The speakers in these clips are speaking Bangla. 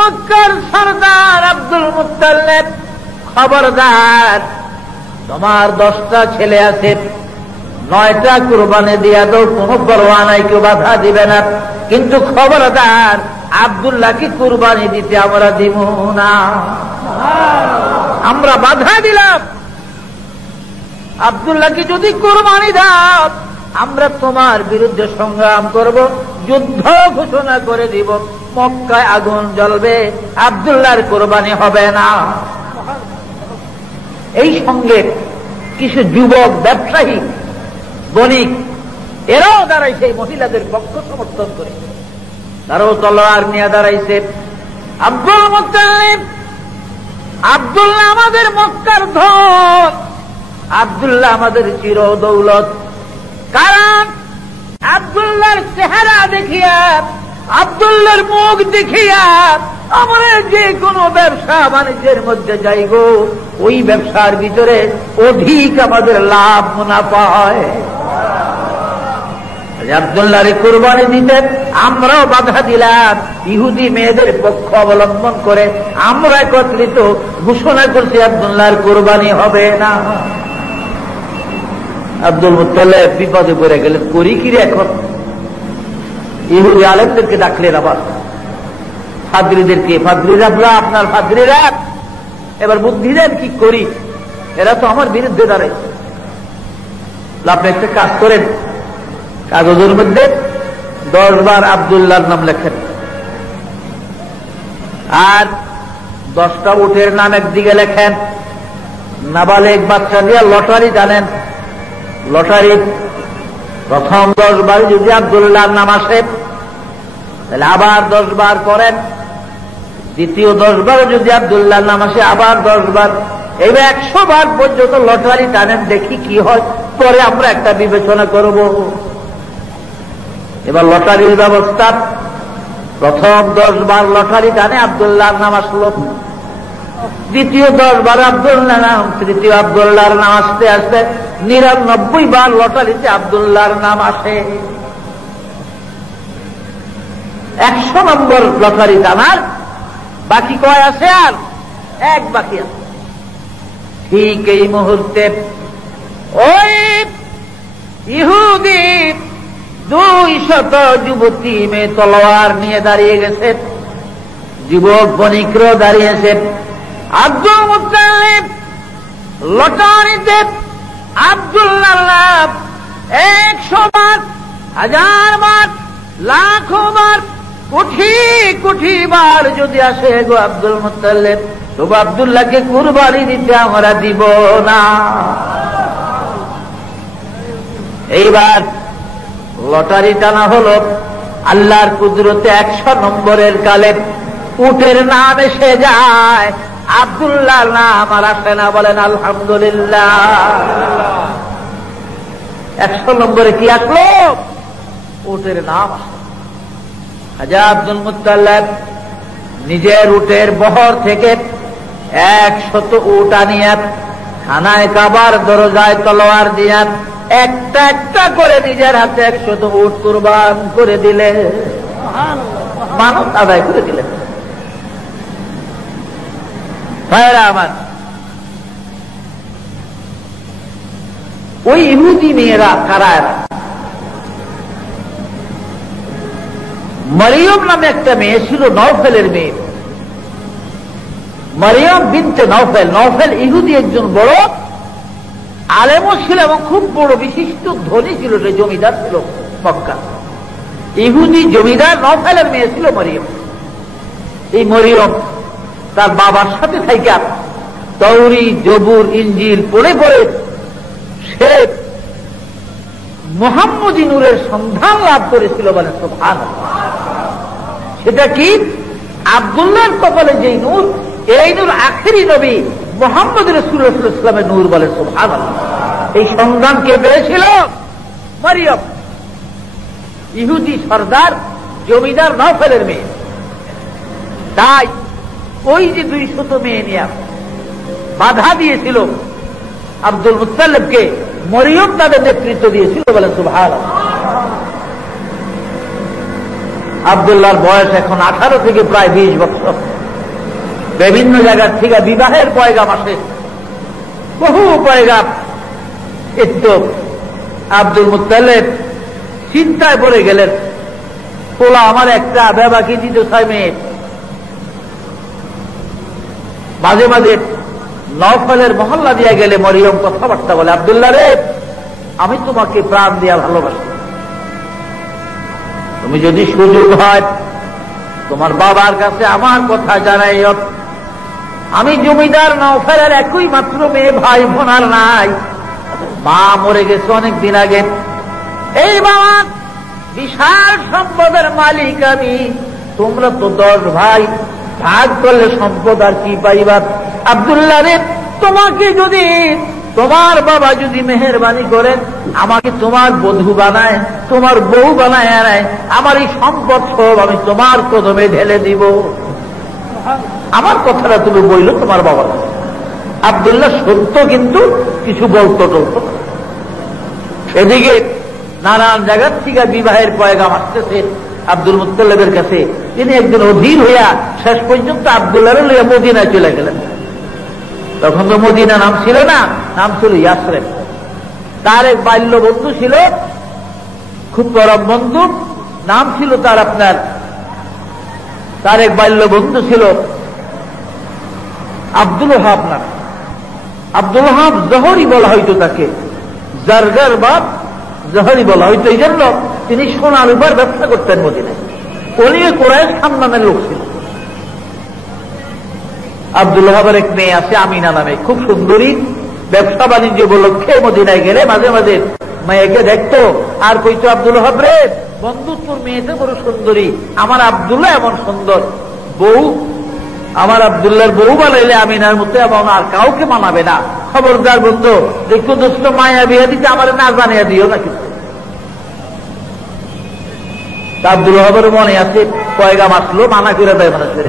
মক্কার সরদার আব্দুল মুত্তালিব, খবরদার, তোমার 10টা ছেলে আছে, 9টা কুরবানি দিয়া দাও, কোনো পরোয়া নাই, কেউ বাধা দিবে না, কিন্তু খবরদার আব্দুল্লাহকে কুরবানি দিতে আমরা দিব না। আমরা বাধা দিলাম, আব্দুল্লাহকে যদি কুরবানি দাও আমরা তোমার বিরুদ্ধে সংগ্রাম করব, যুদ্ধ ঘোষণা করে দিব, মক্কায় আগুন জ্বলবে, আব্দুল্লাহর কুরবানি হবে না। এই সঙ্গে কিছু যুবক ব্যবসায়ী বণিক এরাও দাঁড়াইছে মহিলাদের পক্ষ সমর্থন করে, তারাও তলোয়ার নিয়ে দাঁড়াইছে। আব্দুল মুত্তালিব, আব্দুল্লাহ আমাদের মক্কার ধন, আব্দুল্লাহ আমাদের চির দৌলত, কারণ আব্দুল্লাহর চেহারা দেখিয়া, আব্দুল্লাহর মুখ দেখিয়া আমরা যে কোনো ব্যবসা বাণিজ্যের মধ্যে যাইব, ওই ব্যবসার ভিতরে অধিক আমাদের লাভ মুনাফা হয়। আব্দুল্লাহর কুরবানি দিতে আমরাও বাধা দিলাম, ইহুদি মেয়েদের পক্ষ অবলম্বন করে আমরা একত্রিত ঘোষণা করছি আব্দুল্লাহর কুরবানি হবে না। আব্দুল মুত্তালিব বিপদে পড়ে গেলেন, করি কি রে এখন? ইহুদি আলেমদেরকে ডাকলেন, আবার ফাদরিদেরকে, ফাদরিরা, আপনার ফাদরিরা এবার বুদ্ধি দেন কি করি, এরা তো আমার বিরুদ্ধে দাঁড়াইছে, আপনি একটা কাজ করেন, কাগজের মধ্যে 10 বার আব্দুল্লাহর নাম লেখেন, আর 10টা উটের নাম একদিকে লেখেন, নাবালেগ বাচ্চা দিয়ে লটারি টানেন, লটারি প্রথম 10 বার যদি আব্দুল্লাহর নাম আসে তাহলে আবার 10 বার করেন, দ্বিতীয় 10 বার যদি আব্দুল্লাহর নাম আসে আবার 10 বার, এইবার 100 বার পর্যন্ত লটারি টানেন, দেখি কি হয়, পরে আমরা একটা বিবেচনা করব। এবার লটারির ব্যবস্থা, প্রথম 10 বার লটারি টানে আব্দুল্লাহর নাম আসলো, দ্বিতীয় 10 বার আব্দুল্লাহ নাম, তৃতীয় আব্দুল্লাহর নাম আসতে আসতে 99 বার লটারিতে আব্দুল্লাহর নাম আসে। 100 নম্বর লটারি টানার বাকি কয় আছে? আর 1 বাকি আছে। ঠিক এই মুহূর্তে ওই ইহুদি 200 যুবতী মেয়ে তলোয়ার নিয়ে দাঁড়িয়ে গেছে, যুবক বণিকরা দাঁড়িয়েছে। আব্দুল মুত্তালিব লটারিতে আব্দুল্লাহর নাম 100 বার, 1000 বার, লাখো বার, কোটি কোটি বার যদি আসে গো আব্দুল মুত্তালিব, তবু আব্দুল্লাহকে কুরবানি দিতে আমরা দিব না। এইবার লটারি টানা হলো, আল্লাহর কুদরতে 100 নম্বরের কালে উটের নাম এসে যায়, আব্দুল্লাহর নাম আর আসে না, বলেন আলহামদুলিল্লাহ। 100 নম্বরে কি আসলো? উটের নাম আসলো। হাজা আব্দুল মুত্তালিব নিজের উটের বহর থেকে 100 উট আনিয়া খানায় কাবার দরজায় তলোয়ার দিয়া একটা একটা করে নিজের হাতে 100 উট কুরবান করে দিলে, মানত আদায় করে দিলেন। ভাইরা আমার, ওই ইহুদি মেয়েরা কারা? মরিয়ম নামে একটা মেয়ে ছিল, নওফেলের মেয়ে, মরিয়ম বিনতে নওফেল। নওফেল ইহুদি একজন বড় আলেমও ছিল এবং খুব বড় বিশিষ্ট ধনী ছিল, সে জমিদার ছিল মক্কা। ইহুদি জমিদার নওফেলের মেয়ে ছিল মরিয়ম। এই মরিয়ম তার বাবার সাথে থাইকা তৌরি, জবুর, ইনজিল পড়ে পড়ে সে মুহাম্মদী নূরের সন্ধান লাভ করেছিল, বলে সুবহানাল্লাহ। সেটা কি? আব্দুল্লাহর কপালে যেই নূর, এই নূর আখেরি নবী মুহাম্মদ রাসূলুল্লাহ সাল্লাল্লাহু আলাইহি ওয়াসাল্লামের নূর, বলে সুবহানাল্লাহ। এই সন্ধান কে পেয়েছিল? মরিয়ম, ইহুদি সর্দার জমিদার নওফেলের মেয়ে। তাই ওই যে 200 মেয়ে নিয়ে বাধা দিয়েছিল আব্দুল মুত্তালিবকে, মরিয়ম তাদের নেতৃত্ব দিয়েছিল, বলে সুবহানাল্লাহ। আব্দুল্লাহর বয়স এখন 18 থেকে প্রায় 20 বছর। বিভিন্ন জায়গার থেকে বিবাহের পয়গাম আসে, বহু পয়গাম। একটু আব্দুল মুত্তালিব চিন্তায় পড়ে গেলেন, পোলা আমার একটা বেবাকি দিত 6 মেয়ে। মাঝে মাঝে নওফলের মহল্লা দিয়া গেলে মরিয়ম কথাবার্তা বলে, আব্দুল্লাহ রে, আমি তোমাকে প্রাণ দিয়া ভালোবাসি, তুমি যদি সুযোগ হয় তোমার বাবার কাছে আমার কথা জানাইও। আমি জমিদার নওফলের একই মাত্র মেয়ে, ভাই বোন আর নাই, মা মরে গেছে অনেক দিন আগে। এই বাবা বিশাল সম্পদের মালিক আমি, তোমরা তো 10 ভাই, ভাগ করলে সম্পদ আর কি পাইবা। আব্দুল্লাহ রে, তোমাকে যদি তোমার বাবা যদি মেহেরবানি করেন আমাকে তোমার বধূ বানায়, তোমার বউ বানায় আনায়, আমার এই সম্পদ সব আমি তোমার কদমে ঢেলে দিব। আমার কথাটা তুমি বললো তোমার বাবা। আব্দুল্লাহ সত্য, কিন্তু কিছু বলতো টলতো। সেদিকে নানান জায়গার থেকে বিবাহের পয়গাম আসতেছে আব্দুল মুত্তালিবের কাছে। তিনি একজন অধীর হইয়া শেষ পর্যন্ত আব্দুল্লাহ লইয়া মদিনায় চলে গেলেন। তখন তো মদিনা নাম ছিল না, নাম ছিল ইয়াসরিব। তার এক বাল্য বন্ধু ছিল, খুব পরম বন্ধু, নাম ছিল তার তার এক বাল্য বন্ধু ছিল আব্দুল ওহাব নাম। আব্দুল ওহাব জহরি বলা হইতো তাকে, জারগার বা জহরি বলা হইতো। এই জন্য তিনি সোনার উপর ব্যবসা করতেন মদিনায়। উনি কুরাইশ খানদানের লোক ছিল। আব্দুল ওহাবের এক মেয়ে আছে আমিনা নামে, খুব সুন্দরী। ব্যবসা বাণিজ্য উপলক্ষে মদিনায় গেলে মাঝে মাঝে মেয়েকে দেখতো আর কইতো, আব্দুল ওহাব রে, বন্ধু তোর মেয়েতে বড় সুন্দরী, আমার আব্দুল্লাহ এমন সুন্দর বউ, আমার আব্দুল্লাহর বউ বানাইলে আমিনার মতো এমন আর কাউকে মানাবে না। খবরদার বন্ধু, দেখো দোস্ত, মায়া বিয়া দিতে আমার না জানিয়ে দিও না কিন্তু। আব্দুল ওহাবের মনে আছে, পয়গাম আসলো, মানা করে দেয় মানুষের।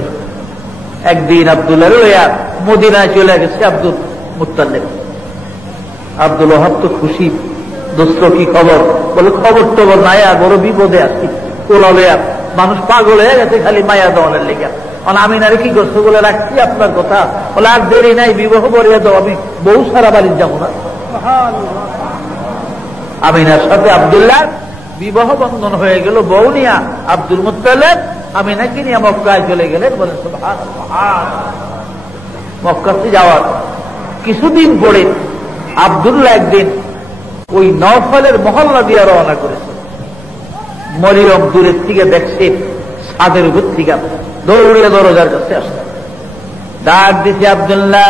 একদিন আব্দুল্লাহ লইয়া মদিনায় চলে গেছে আব্দুল মুত্তালিব। আব্দুল ওহাব তো খুশি, দোস্ত কি খবর? বলে, খবর টবর নাই, আর বড় বিপদে আছি। কোলা লইয়া মানুষ পাগল হয়ে গেছে খালি মায়া দেওয়ানের লেগে। আমিনারে কি করছো? বলে, রাখছি আপনার কথা। বলে, আর দেরি নাই, বিবাহ করিয়া দাও, আমি বউ সারা বাড়ির যাবো না। আমিনার সাথে আব্দুল্লাহ বিবাহ বন্ধন হয়ে গেল। বউ নিয়া আব্দুল মুত্তালিব আমিনাকে নিয়ে মক্কায় চলে গেলেন। বলে, সুবহানাল্লাহ। মক্কাতে যাওয়ার কিছুদিন পরে আব্দুল্লাহ একদিন ওই নওফলের মহল্লা দিয়ে রওনা করেছে। মরিয়ম দূরের থেকে দেখছে, ছাদের উপর থেকে দৌড়িয়ে দরজার কাছে আসছে। ডাক দিছে, আব্দুল্লাহ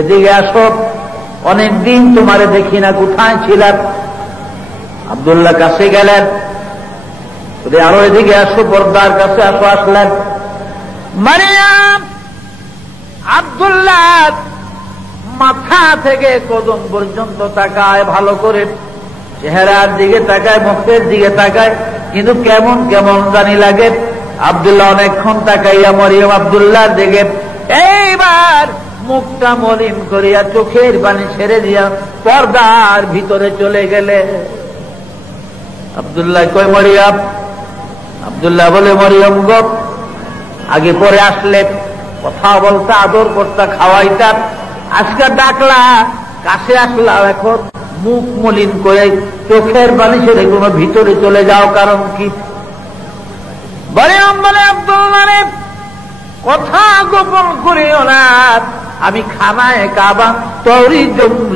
এদিকে আসো, অনেকদিন তোমারে দেখি না, কোথায় ছিলাম? আব্দুল্লাহ কাছে গেলেন, আরো এদিকে আসো, পর্দার কাছে আসো। আসলেন মারিয়াম। আব্দুল্লাহ মাথা থেকে কদম পর্যন্ত তাকায়, ভালো করে চেহারার দিকে তাকায়, মুখের দিকে তাকায়, কিন্তু কেমন কেমন জানি লাগে। আব্দুল্লাহ অনেকক্ষণ তাকাইয়া মরিয়ম আব্দুল্লাহর দিকে এইবার মুখটা মলিন করিয়া চোখের পানি ছেড়ে দিয়া পর্দার ভিতরে চলে গেলে। আব্দুল্লাহ কই, মরিয়ম? আব্দুল্লাহ বলে, মরিয়ম গো, আগে পরে আসলে কথা বলতে, আদর করতে, খাওয়াইতাম, আজকে ডাকলা, কাছে আসলা, এখন মুখ মলিন করে চোখের পানি ছেড়ে কোনো ভিতরে চলে যাও, কারণ কি? মরিয়ম বলে, আব্দুল্লাহ রে, কথা গোপন করিও না, আমি খানায় কাবা তৌরি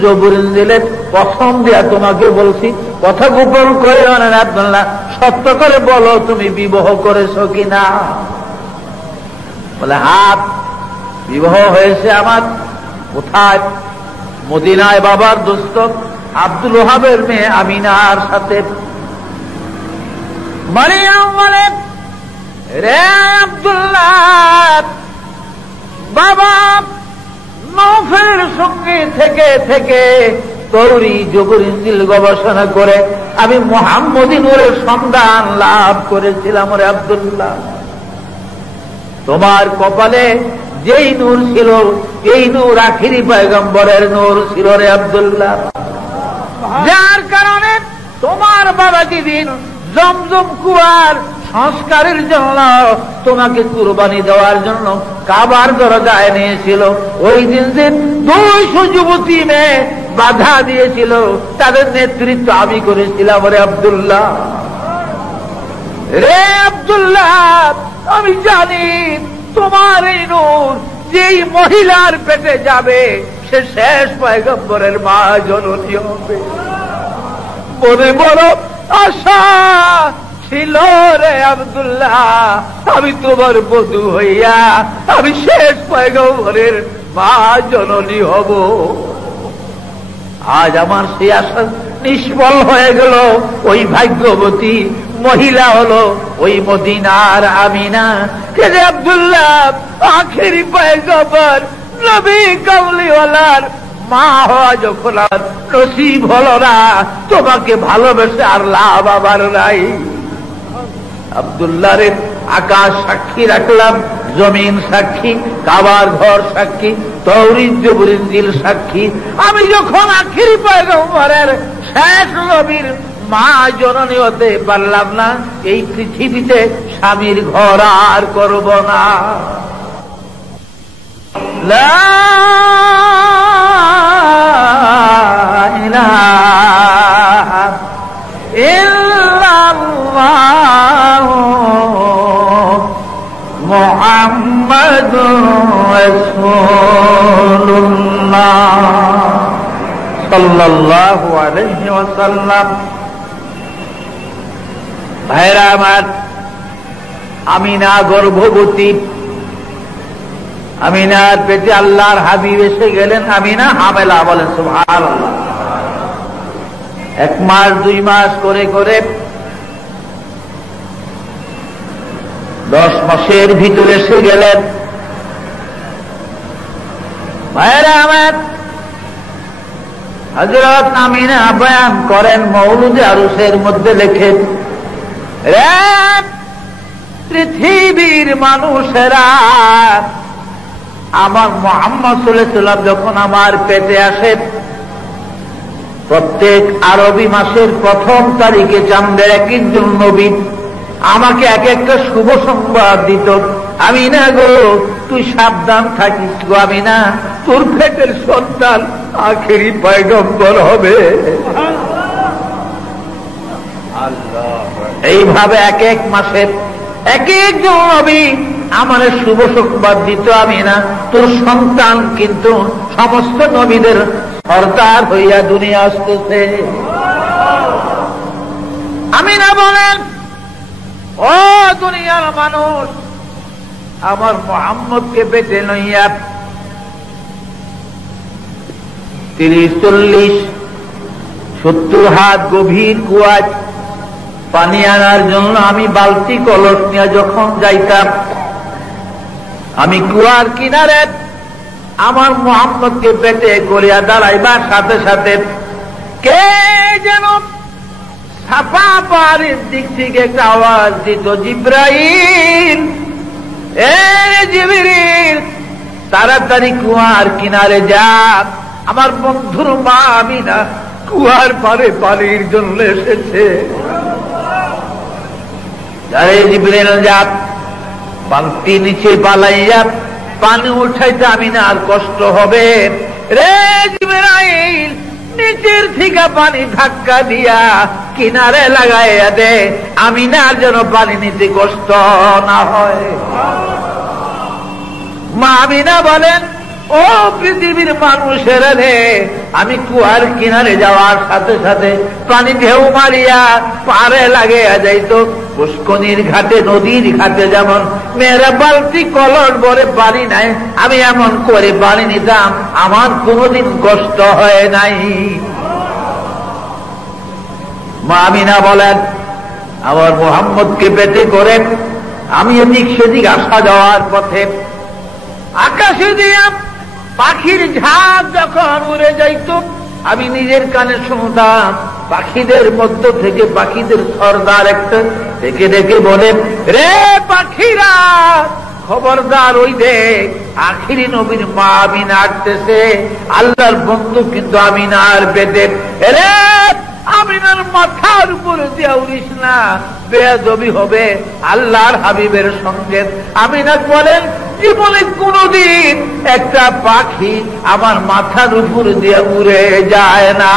জবুরিন দিলে কসম দিয়া তোমাকে বলছি, কথা গোপন করিও না। আব্দুল্লাহ, সত্য করে বলো, তুমি বিবাহ করেছো কিনা? বলে, হাত বিবাহ হয়েছে আমার। কোথায়? মদিনায় বাবার দোস্ত আব্দুল ওহাবের মেয়ে আমিনার সাথে। মারিয়াম বলে, রে আব্দুল্লাহ, বাবা নওফলের সঙ্গে থেকে থেকে তরুরি জবরিল গবেষণা করে আমি মুহাম্মদী নূরের সন্ধান লাভ করেছিলাম। রে আব্দুল্লাহ, তোমার কপালে যেই নূর ছিল, এই নূর আখিরি পয়গম্বরের নূর ছিল। রে আব্দুল্লাহ, যার কারণে তোমার বাবা যেদিন জমজম কুয়ার সংস্কারের জন্য, তোমাকে কুরবানি দেওয়ার জন্য কাবার দরজায় নিয়েছিল। ওই দিন যে 200 যুবতী মেয়ে বাধা দিয়েছিল, তাদের নেতৃত্ব আমি করেছিলাম। রে আব্দুল্লাহ, রে আব্দুল্লাহ, আমি জানি তোমার এই নূর যেই মহিলার পেটে যাবে সে শেষ পয়গম্বরের মা জননী হবে। মনে বড় আশা ছিল রে আব্দুল্লাহ, আমি তোমার বধূ হইয়া আমি শেষ পয়গম্বরের মা জননী হব। আজ আমার সেই আশা নিষ্ফল হয়ে গেল। ওই ভাগ্যবতী মহিলা হলো ওই মদিনার আমিনা। কে রে আব্দুল্লাহ, আখেরি পয়গম্বর নবী কামলিওয়ালার মা হওয়া যখন আর নসিব হলো না, তোমাকে ভালোবেসে আর লাভ আবার নাই। আব্দুল্লাহ রে আকাশ সাক্ষী রাখলাম, জমিন সাক্ষী, কাবার ঘর সাক্ষী, তৌরিত জবুর ইনজিল সাক্ষী। আমি যখন আখিরি পয়গম্বরের শেষ নবীর মা জননী হতে পারলাম না, এই পৃথিবীতে স্বামীর ঘর আর করব না। লা ইলাহা ইল্লাল্লাহ মুহাম্মাদুর রাসূলুল্লাহ সাল্লাল্লাহু আলাইহি ওয়াসাল্লাম। ভাইরা আমার, আমিনা গর্ভবতী, আমিনার পেটে আল্লাহর হাবিব এসে গেলেন। আমিনা হামেলা, বলেন সুবহানাল্লাহ। 1 মাস 2 মাস করে করে 10 মাসের ভিতরে এসে গেলেন। ভাইরা আমার, হযরত আমিনা বয়ান করেন মওলুদে আরুসের মধ্যে লেখেন, রে পৃথিবীর মানুষেরা, আমার মুহাম্মদ সাল্লাল্লাহু আলাইহি ওয়াসাল্লাম যখন আমার পেটে আসে, প্রত্যেক আরবি মাসের 1ম তারিখে চাঁদের একজন নবী আমাকে এক একটা শুভ সংবাদ দিত। আমিনা গো, তুই সাবধান থাকিস গো আমিনা, তোর পেটের সন্তান আখেরি পয়গম্বর হবে। এইভাবে এক এক মাসের এক একজন নবী আমার শুভ সংবাদ দিত, আমিনা তোর সন্তান কিন্তু সমস্ত নবীদের সরদার হইয়া দুনিয়া আসতেছে। আমিনা বলেন, ও দুনিয়ার মানুষ, আমার মুহাম্মদকে পেটে লইয়া 30, 40, 70 হাত গভীর কুয়ায় পানি আনার জন্য আমি বালতি কলস নিয়ে যখন যাইতাম, আমি কুয়ার কিনারে আমার মুহাম্মদকে পেটে করিয়া দাঁড়াইবার সাথে সাথে কে যেন সাফা পাহাড়ের দিক থেকে একটা আওয়াজ দিত, জিব্রাইল, এ জিবরিল, তাড়াতাড়ি কুয়ার কিনারে যা, আমার বন্ধুর মা আমিনা কুয়ার পারে পানির জন্য এসেছে। আরে জিবরিল যা, বালতি নিচে পালাইয়া পানি উঠাইতে আমিনা আর কষ্ট হবে। রে জিবরাইল, নিচের থেকে পানি ধাক্কা দিয়া কিনারে লাগাইয়া দে, আমিনার যেন পানি নিতে কষ্ট না হয়। মা আমিনা বলেন, ও পৃথিবীর মানুষের রে, আমি কুয়ার কিনারে যাওয়ার সাথে সাথে পানি ঢেউ মারিয়া পারে লাগাইয়া যাইতো। পুষ্কনির ঘাটে, নদীর ঘাটে যেমন মেয়েরা বালতি কলস ভরে পানি নাই, আমি এমন করে পানি নিতাম, আমার কোনদিন কষ্ট হয় নাই। মা আমিনা বলেন, আমার মুহাম্মদকে পেটে করে আমি এদিক সেদিক আসা যাওয়ার পথে আকাশে দিয়া পাখির ঝাঁক যখন উড়ে যাইত, আমি নিজের কানে শুনতাম পাখিদের মধ্য থেকে পাখিদের সর্দার একটা ডেকে ডেকে বলে, রে পাখিরা, খবরদার, ওই দেখ আখিরি নবীর মা আমিনা আসতেছে, আল্লাহর বন্ধু কিন্তু আমিনার পেটে। রে আমিনার মাথার উপরে দিয়া উড়িস না, বেয়াদবি হবে আল্লাহর হাবিবের সঙ্গে। আমিনা বলেন জীবনে কোনদিন একটা পাখি আমার মাথার উপর দিয়ে উড়ে যায় না।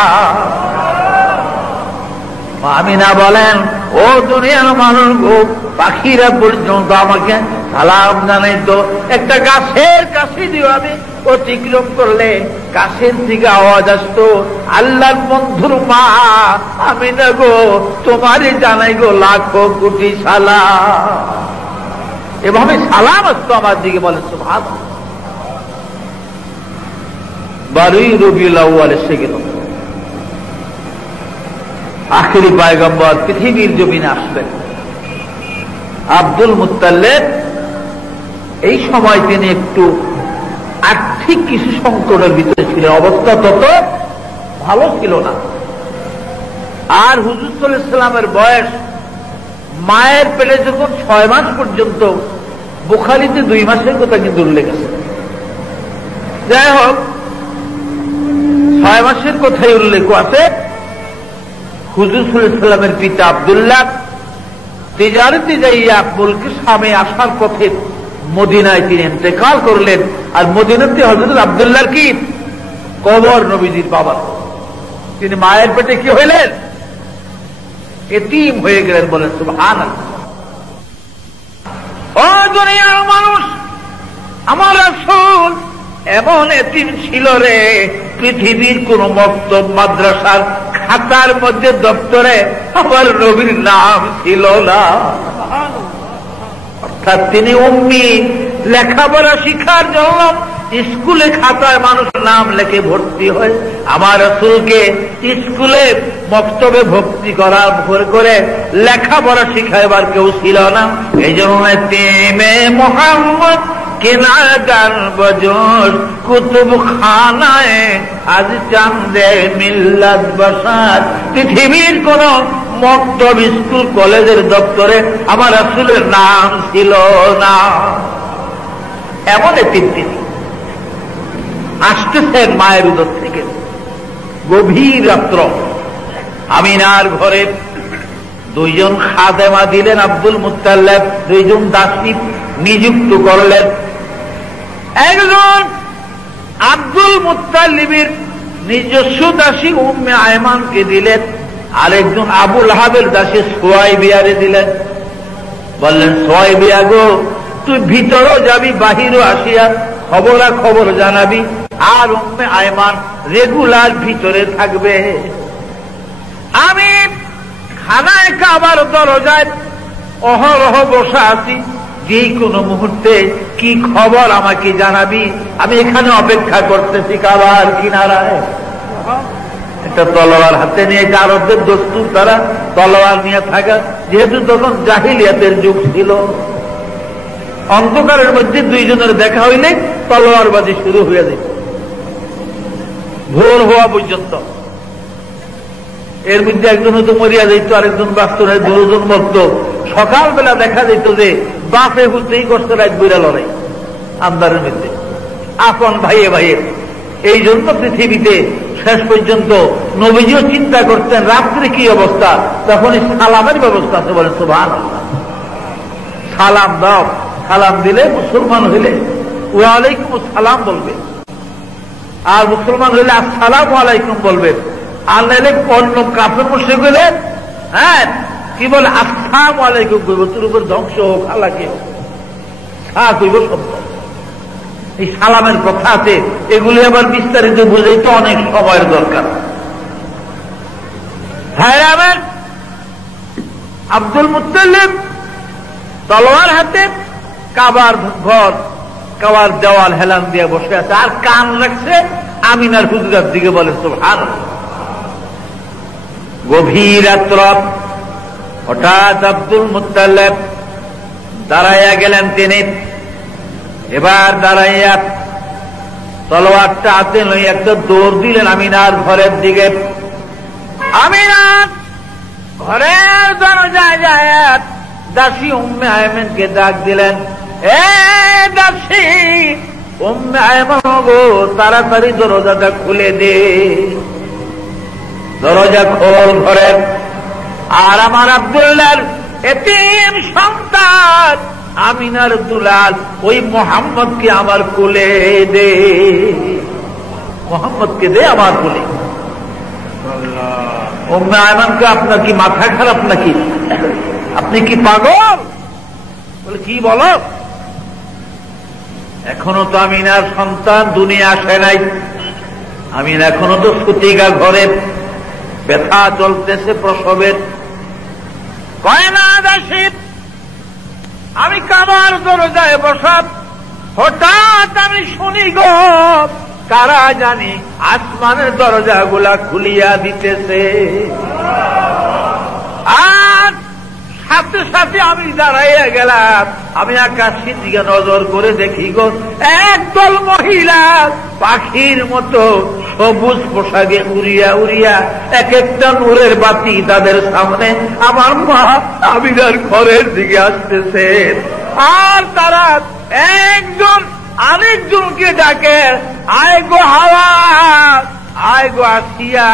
আমিনা বলেন ও দুনিয়ার মানুষ গো, পাখিরা পর্যন্ত আমাকে সালাম জানাইতো। একটা গাছের কাছে দিয়ে আমি অতিক্রম করলে গাছের দিকে আওয়াজ আসতো, আল্লাহর বন্ধুর মা আমিনা গো, তোমারই জানাই গো লাখো কোটি সালাম। এভাবে সালাম আসতো আমার দিকে। বলেন সুবহানাল্লাহ। 12ই রবিউল আউয়াল এসে গেল, আখেরি পয়গম্বর পৃথিবীর জমিনে আসবেন। আব্দুল মুত্তালিব এই সময় তিনি একটু আর্থিক কিছু সংকটের ভিতরে ছিলেন, অবস্থা তত ভালো ছিল না। আর হুজুর সাল্লাল্লাহু আলাইহি ওয়াসাল্লামের বয়স মায়ের পেটে যখন 6 মাস পর্যন্ত, বুখারীতে 2 মাসের কথা কিন্তু উল্লেখ আছে। যাই হোক, 6 মাসের কথাই উল্লেখ আছে। হুজুর সাল্লাল্লাহু আলাইহি ওয়াসাল্লামের পিতা আব্দুল্লাহ তিজারতে যাইয়া মুলকে শামে আসার পথে মদিনায় তিনি ইন্তেকাল করলেন। আর মদিনাতে হযরত আব্দুল্লাহর কি কবর, নবীজির বাবা। তিনি মায়ের পেটে কি হইলেন? এতিম হয়ে গেলেন। বলেন সুবহানাল্লাহ। ও দুনিয়ার মানুষ, আমার রাসূল এমন এতিম ছিল রে, পৃথিবীর কোন মক্তব মাদ্রাসার খাতার মধ্যে দপ্তরে আমার নবীর নাম ছিল না। অর্থাৎ তিনি উম্মি, লেখাপড়া শিখার জন্য স্কুলে খাতায় মানুষ নাম লেখে ভর্তি হয়। আমার রাসূলকে স্কুলে মক্তবে ভর্তি করার ভর করে লেখাপড়া শিখাইবার কেউ ছিল না। এই জন্য তেমে মোহাম্মদ কেনাগার বজর কুতুব খানায় আজ চান্দে মিল্লাত বসার। পৃথিবীর কোন মক্তব, স্কুল, কলেজের দপ্তরে আমার রাসূলের নাম ছিল না। এমন একটি তিনি আসতেছেন মায়ের উদর থেকে। গভীর রাত্র আমিনার ঘরে 2 জন খাদেমা দিলেন আব্দুল মুত্তালিব, 2 জন দাসী নিযুক্ত করলেন। একজন আব্দুল মুত্তালিবের নিজস্ব দাসী উম্মে আয়মানকে দিলেন, আরেকজন আবুল আহাবের দাসী সুয়াইবিয়ারে দিলেন। বললেন সুয়াইবিয়া গো, তুই ভিতরও যাবি, বাহিরও আসিয়া খবর জানাবি। আর উম্মে আয়মান রেগুলার ভিতরে থাকবে। আমি খানায় কাবার দরজায় অহরহ বসা আছি, যে কোনো মুহূর্তে কি খবর আমাকে জানাবি। আমি এখানে অপেক্ষা করতেছি কাবার কিনারায়। একটা তলোয়ার হাতে নিয়ে, আরবদের দস্তুর তারা তলোয়ার নিয়ে থাকা, যেহেতু তখন জাহিলিয়াতের যুগ ছিল। অন্ধকারের মধ্যে 2 জনের দেখা হইলে তলোয়ারবাজি শুরু হয়ে যেত ভোর হওয়া পর্যন্ত। এর মধ্যে একজন হয়তো মরিয়া যেত, আরেকজন বাঁচত না, 2 জন মরত। সকালবেলা দেখা যেত যে বাপে হুলতেই কষ্ট রাত বইরা লড়াই আন্দারের মধ্যে, আপন ভাইয়ে ভাইয়ে। এই জন্য পৃথিবীতে শেষ পর্যন্ত নবীজিও চিন্তা করতেন রাত্রে কি অবস্থা, তখন সালামের ব্যবস্থা আছে। বলেন সুবহানাল্লাহ। সালাম দাও, সালাম দিলে মুসলমান হইলে ওয়ালাইকুম সালাম বলবে, আর মুসলমান হইলে আসসালামু আলাইকুম বলবে। আর নাইলে অন্য কাফের মুশরিক হইলে হ্যাঁ কি বলে, আসসালামু আলাইকুম কইব, তোর উপর ধ্বংস হোক, আল্লাহকে কইব শব্দ। এই সালামের কথা আছে, এগুলি আবার বিস্তারিত বুঝাইতে অনেক সময়ের দরকার। হ্যাঁ, আব্দুল মুত্তালিব তলোয়ার হাতে কাবার ঘর, কাবার দেওয়াল হেলান দিয়ে বসে আছে, আর কান রাখছে আমিনার হুজরার দিকে। বলে সুবহানাল্লাহ। গভীর রাত্র, হঠাৎ আব্দুল মুত্তালিব দাঁড়াইয়া গেলেন। তিনি এবার দাঁড়াইয়া তলোয়ারটা হাতে লইয়া একটা দৌড় দিলেন আমিনার ঘরের দিকে। আমিনার ঘরের দরজায় যায় দাসী উম্মে আয়মানকে ডাক দিলেন, এ দাসী উম্মে আয়মান গো, তাড়াতাড়ি দরজাটা খুলে দে। দরজা খোল ঘরের। আর আমার আব্দুল্লাহর এতিম সন্তান আমিনার দুলাল ওই মোহাম্মদকে আমার কোলে দে, মোহাম্মদকে দে আমার কোলে। উম্মে আয়মানকে আপনার কি মাথা খারাপ নাকি? আপনি কি পাগল? বলে কি বলো? এখনো তো আমিনার সন্তান দুনিয়া আসে নাই, আমিন এখনো তো সুতিগা ঘরে, ব্যথা চলতেছে প্রসবের। কয় না দাসী, আমি কাবার দরজায় বসা, হঠাৎ আমি শুনি গো কারা জানি আসমানের দরজাগুলা খুলিয়া দিতেছে। আর সাথে সাথে আমি দাঁড়াইয়া গেলাম। আমি আকাশের দিকে নজর করে দেখি গো একদল মহিলা পাখির মতো সবুজ পোশাকে উড়িয়া উড়িয়া এক একটা নূরের বাতি তাদের সামনে আমার মা আমিনার ঘরের দিকে আসতেছে। আর তারা একজন আরেকজনকে ডাকে, আয় গো হাওয়া, আয় গো আসিয়া,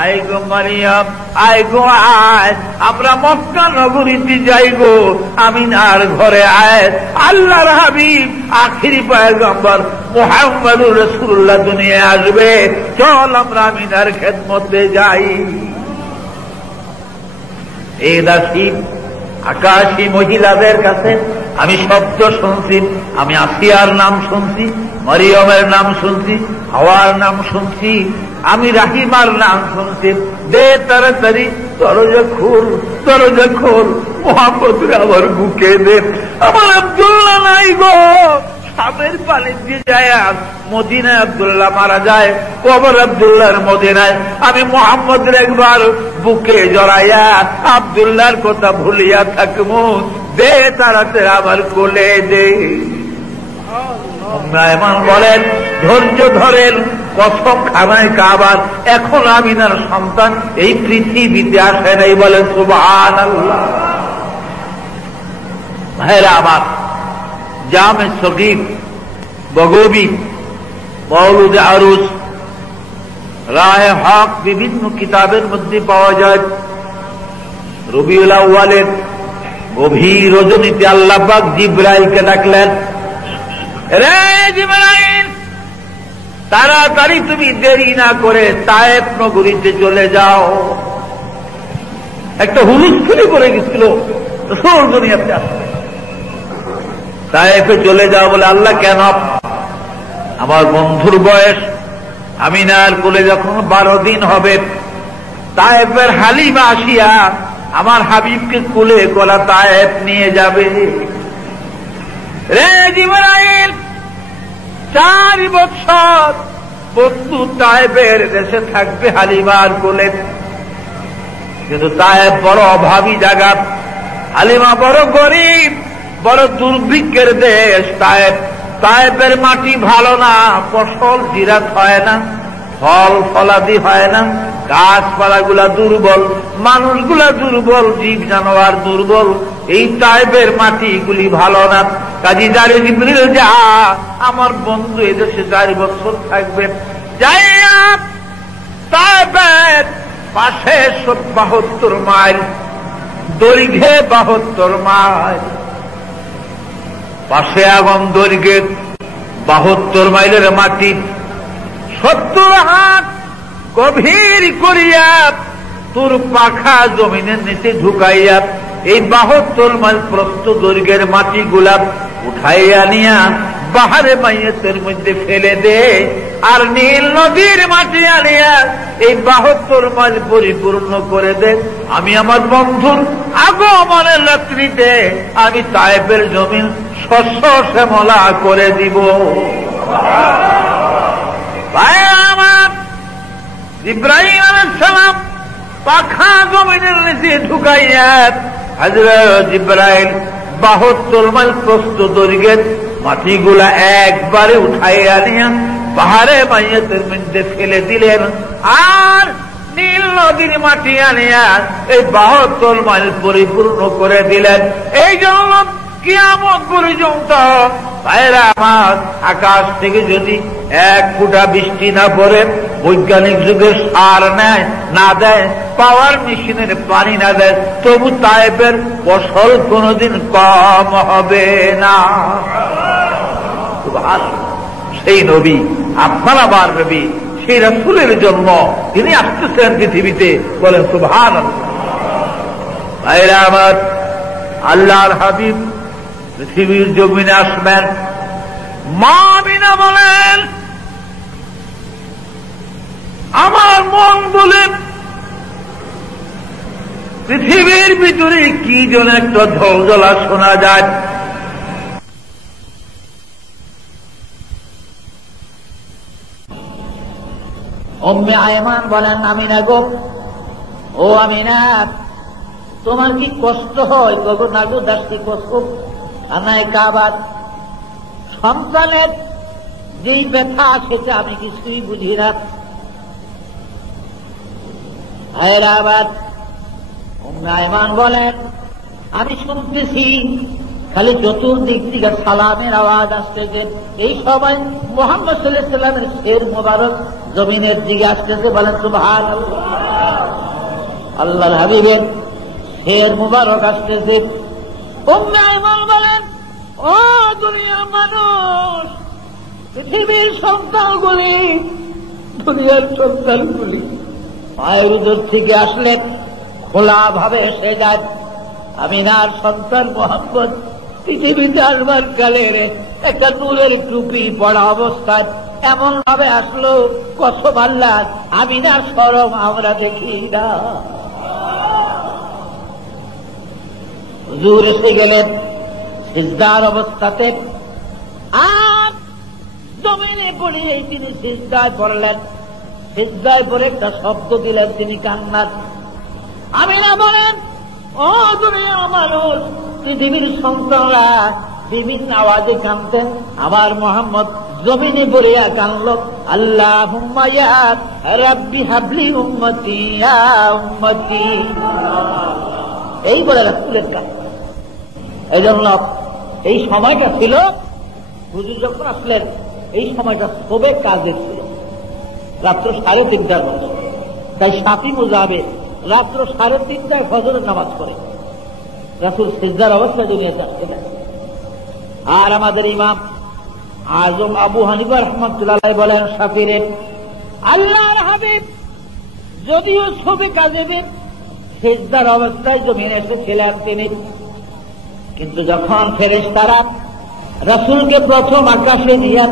আয় গো মারিয়াম, আয় গো আয়, আমরা মক্কা নগরীতে যাই গো, আমিনার ঘরে আয়। আল্লাহর হাবিব আখিরি পয়গম্বর মুহাম্মদুর রাসূলুল্লাহ দুনিয়ায় আসবে, চল আমরা আমিনার খেদমতে যাই। এই দাসী আকাশী মহিলাদের কাছে আমি শব্দ শুনছি, আমি আসিয়ার নাম শুনছি, মরিয়মের নাম শুনছি, হাওয়ার নাম শুনছি, আমি রাহিমার নাম শুনছি। দে তাড়াতাড়ি দরজা খোল, দরজা খোল, মোহাম্মদ আমার বুকে দে। আমার আব্দুল্লাহ নাই গো, সাবের পানি দিয়ে যায় মদিনায় আব্দুল্লাহ মারা যায়, কবর আব্দুল্লাহর মদিনায়। আমি মোহাম্মদের একবার বুকে জড়াইয়া আব্দুল্লাহর কথা ভুলিয়া থাকবো, দে তাড়াতাড়ি আমার কোলে দে। এমন বলেন, ধৈর্য ধরেন, কসম খানায় কাবার, এখন আমিনার সন্তান এই পৃথিবীতে আসে নাই, বলেন সুবহানাল্লাহ। ভাইরা আমার, জামে সগীর, বগবী, মওলুদে আরুজ, রাহে হক বিভিন্ন কিতাবের মধ্যে পাওয়া যায়। রবিউল আউয়ালের গভীর রজনীতে আল্লাহ পাক জিবরাইলকে ডাকলেন, রে জিবরাইল, তাড়াতাড়ি তুমি দেরি না করে তায়েফ নগরীতে চলে যাও। একটা হুলস্থুলি করে গেছিল রাসূল দুনিয়াতে আসলে, তায়েফে চলে যাও বলে। আল্লাহ কেন? আমার বন্ধুর বয়স আমিনার কোলে যখন 12 দিন হবে, তায়েফের হালিমা আসিয়া আমার হাবিবকে কোলে কোলা তায়েফ নিয়ে যাবে। রে জিবরাইল, 4 বছর বন্ধু তায়েফের দেশে থাকবে হালিমার কোলে, কিন্তু তায়েফ বড় অভাবী জায়গা, হালিমা বড় গরিব, বড় দুর্ভিক্ষের দেশ তায়েফ। তায়েফের মাটি ভালো না, ফসল জিরাত হয় না, ফল ফলাদি হয় না, গাছপালাগুলা দুর্বল, মানুষগুলা দুর্বল, জীব জানোয়ার দুর্বল। এই তায়েফের মাটিগুলি ভালো না। কাজী জারে জিবরিল, যা আমার বন্ধু এদেশে 4 বছর থাকবে, যাইয়া তায়েফের পাশে 72 মাইল দৈর্ঘ্যে, 72 মাইল পাশে আগুন দৈর্ঘ্যে 72 মাইলের মাটি 70 হাত গভীর করিয়া তোর পাখা জমিনের নিচে ঢুকাইয়া এই 72 মাইল প্রস্থ দৈর্ঘ্যের মাটি গুলা উঠাইয়া নিয়া বাহারে মাইয়াতের মধ্যে ফেলে দে। আর নীল নদীর মাটি আনিয়া এই 72 মাইল পরিপূর্ণ করে দে। আমি আমার বন্ধুর আগমনের রাত্রিতে আমি তায়েফের জমিন শস্য শ্যামলা করে দিব। আমার ইব্রাহিম আলাইহিস সালাম পাখা জমিনের নিচে ঢুকাইয়া হযরত ইব্রাহিম 72 মাইল প্রস্থ দৈর্ঘ্যের মাটিগুলা একবারে উঠাইয়া নিয়ে পাহাড়ে মাইয়াতের মধ্যে ফেলে দিলেন। আর নীল নদীর মাটি আনিয়া এই 72 মাইল পরিপূর্ণ করে দিলেন। এই জন্য কিয়ামত পর্যন্ত ভাইরা আমার, আকাশ থেকে যদি 1 ফোঁটা বৃষ্টি না পড়ে, বৈজ্ঞানিক যুগে সার নেয় না দেয়, পাওয়ার মেশিনের পানি না দেয়, তবু তায়েফের ফসল কোনদিন কম হবে না। সেই নবী, আপনার আবার নবী, সেই রাসূলের জন্ম, তিনি আসতেছেন পৃথিবীতে, বলেন সুবহানাল্লাহ। ভাইরা আমার, আল্লাহর হাবিব পৃথিবীর জমিনে আসবেন। মা আমিনা বলেন, আমার মন বলে পৃথিবীর ভিতরে কি যেন একটা ঝলঝলা শোনা যায়। উম্মে আয়মান বলেন, আমিনা গো, ও আমিনা, তোমার কি কষ্ট হয়? তবু না গো দাসী কষ্ট আনায় কাবার সন্তানের যেই ব্যথা, সেটা আমি কিছুই বুঝি না। হায়রাবাদ উম্মে আয়মান বলেন, আমি শুনতেছি খালি চতুর্দিক থেকে সালামের আওয়াজ আসতেছে। এই সবাই মুহাম্মদ সাল্লাল্লাহু আলাইহি ওয়াসাল্লামের শের মোবারক জমিনের দিকে আসতেছে, বলেন সুবহানাল্লাহ। আল্লাহর হাবিবের শের মোবারক আসতেছে। উম্মে আয়মান বলেন, ও দুনিয়ার মানুষ, পৃথিবীর সন্তানগুলি, দুনিয়ার সন্তানগুলি মায়ের উদর থেকে আসলে খোলা ভাবে এসে যায়। আমিনার সন্তান মুহাম্মদ পৃথিবীতে আসবার কালে একটা নূরের টুপি পড়া অবস্থায় এমন ভাবে আসলো, কসম আল্লাহ, আমিনার শরম আমরা দেখি না। হুজুর এসে গেলেন সিজদার অবস্থাতে, আর জমিনে পড়ে তিনি সিজদায় পড়লেন। সিজদায় পড়ে একটা শব্দ দিলেন, তিনি কান্নার। আমিনা বলেন, ও দুনিয়ার মানুষ, পৃথিবীর সন্তানরা বিভিন্ন আওয়াজে কাঁদতেন, আমার মুহাম্মদ জমিনে পড়িয়া কানল, আল্লাহুম্মা ইয়া রাব্বি হাবলি উম্মতি ইয়া উম্মতি, এই বলে রাসূলের কাছে। এই জন্য এই সময়টা ছিল, হুজুর যখন আসলেন, এই সময়টা সবে কাজে ছিল, রাত্র 3:30টার মধ্যে। তাই শাফি মুজাহিব রাত্র 3:30টায় ফজরের নামাজ পড়ে, রাসূল সিজদার অবস্থায় জমিয়ে আসতেন। আর আমাদের ইমাম আজম আবু হানিফা রাহমাতুল্লাহ আলাইহি বলেন, শাফিরে, আল্লাহর হাবিব যদিও সবে কাজে সিজদার অবস্থায় জমিয়ে এসেছিলেন তিনি, কিন্তু যখন ফেরেশতারা রাসূলকে প্রথম আকাশে দিয়া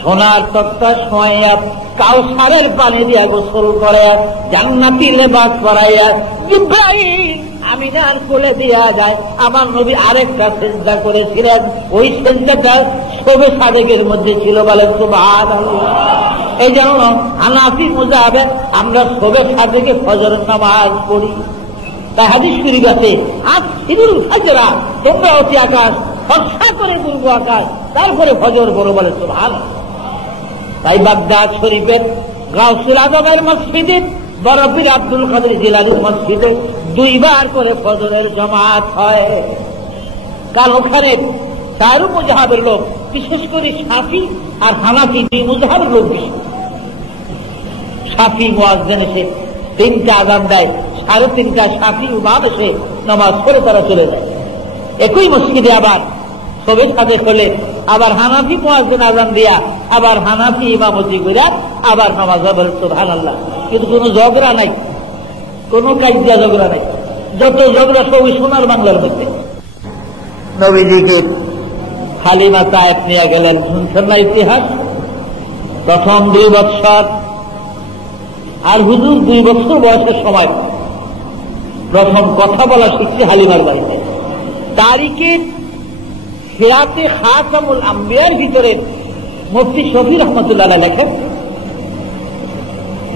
সোনার তক্তা শোয়াইয়া কাউসারের পানি দিয়া গোসল করে জান্নাতি লেবাস পরাইয়া জিবরাইল আমিনার কোলে দিয়া যায়, আমার নবী আরেকটা সিজদা করেছিলেন। ওই সিজদাটা শবে সাদেকের মধ্যে ছিল, বলেন সুবহানাল্লাহ। এই জন্য হানাফি মুজাহিব আমরা শবে সাদেকে ফজরের নামাজ পড়ি। তাই হাদিস শরীফ আছে, আসিরুল ফাজরা, তোমরা অতি আকাশ ফর্সা করে তুলব আকাশ, তারপরে ফজর পড়ো, বলে সুবহানাল্লাহ। তাই বাগদাদ শরীফের গাউসুল আজমের মসজিদে, বরফির আব্দুল কাদের জিলানীর মসজিদে 2 বার করে ফজরের জামাত হয়। কারণ ওখানে চারু মুজাহাবের লোক, বিশেষ করে শাফি আর হানাফি 2 মুজাহাবের লোক বেশি। শাফি মুয়াজ্জিন এসে 3টা আযান দেয়, 3:30টায় শাফি ইমাম এসে নামাজ পড়ে তারা চলে যায়। একই মসজিদে আবার সবে সাথে চলে, আবার হানাফি মুয়াজ্জিন আযান দিয়া আবার হানাফি ইমামতি করে আবার নামাজ হবে, সুবহানাল্লাহ। কিন্তু কোন ঝগড়া নাই, কোন কাজিয়া ঝগড়া নাই, যত ঝগড়া সবই সোনার বাংলার মধ্যে। নবীজিকে হালিমা তায়েফ নিয়ে গেলেন, শুনছেন না ইতিহাস? প্রথম 2 বছর, আর হুজুর 2 বছর বয়সের সময় প্রথম কথা বলা শিখছে হালিমার বাড়িতে। তারিখে সিরাতে খাতামুল আম্বিয়ার ভিতরে মুফতি শফি রহমতুল্লাহ আলাইহি লেখেন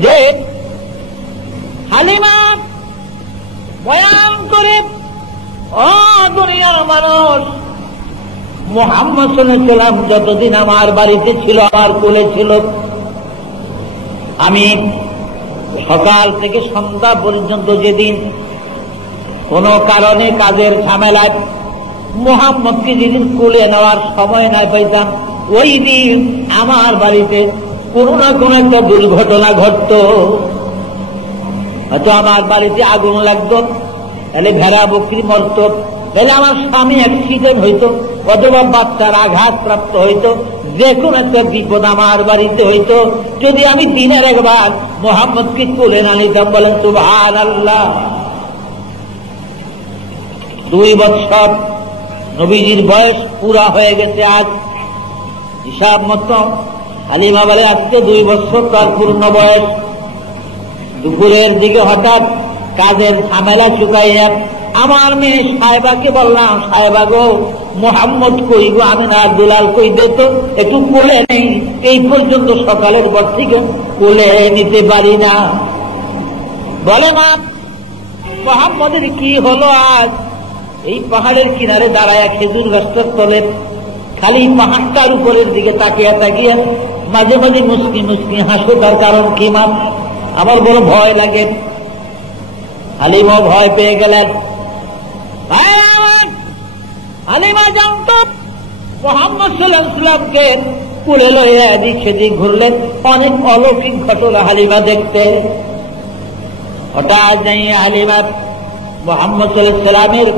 যে হালিমা বয়ান করে, ও দুনিয়ার মানুষ, মুহাম্মদ সাল্লাল্লাহু আলাইহি ওয়াসাল্লাম যতদিন আমার বাড়িতে ছিল, আমার কোলে ছিল, আমি সকাল থেকে সন্ধ্যা পর্যন্ত যেদিন কোন কারণে কাজের ঝামেলায় মুহাম্মদকে যেদিন কোলে নেওয়ার সময় না পাইতাম, ওই দিন আমার বাড়িতে কোন না কোন একটা দুর্ঘটনা ঘটত, হয়তো আমার বাড়িতে আগুন লাগতো, তাহলে ভেড়া বকরি মরত, তাহলে আমার স্বামী অ্যাক্সিডেন্ট হইত, অথবা বাচ্চার আঘাত প্রাপ্ত হইত, যে কোন একটা বিপদ আমার বাড়িতে হইত। যদি আমি দিনের একবার মোহাম্মদকে কোলে না নিতাম, বলেন সুবহানাল্লাহ। 2 বছর নবীজির বয়স পুরা হয়ে গেছে আজ, হিসাব মতো। হালিমা বলে আজকে 2 বছর তার পূর্ণ বয়স। দুপুরের দিকে হঠাৎ কাজের ঝামেলা চুকাইয়া আমার মেয়ে সাহেবাকে বললাম, সাহেবা গো, মোহাম্মদ কই গো, আমি না দুলাল কই দে তো, একটু কোলে নেই। এই পর্যন্ত সকালের পর থেকে কোলে নিতে পারি না। বলে মা, মোহাম্মদের কি হলো আজ? এই পাহাড়ের কিনারে দাঁড়ায় খেজুর গাছটার তলে খালি পাহাড়টার উপরের দিকে তাকিয়া তাকিয়া মাঝে মাঝে মুসকি মুসকি হাসো। তার কারণ কি মা? আমার বড় ভয় লাগে। হালিমা ভয় পেয়ে গেলেন। হালিমা জানত মুহাম্মদ সাল্লাল্লাহু আলাইহি ওয়াসাল্লামকে কুলে লইয়া এদিক সেদিক ঘুরলেন, অনেক অলৌকিক ঘটনা হালিমা দেখতে। হঠাৎ যাই হালিমা মুহাম্মদ সাল্লাল্লাহু আলাইহি ওয়াসাল্লামের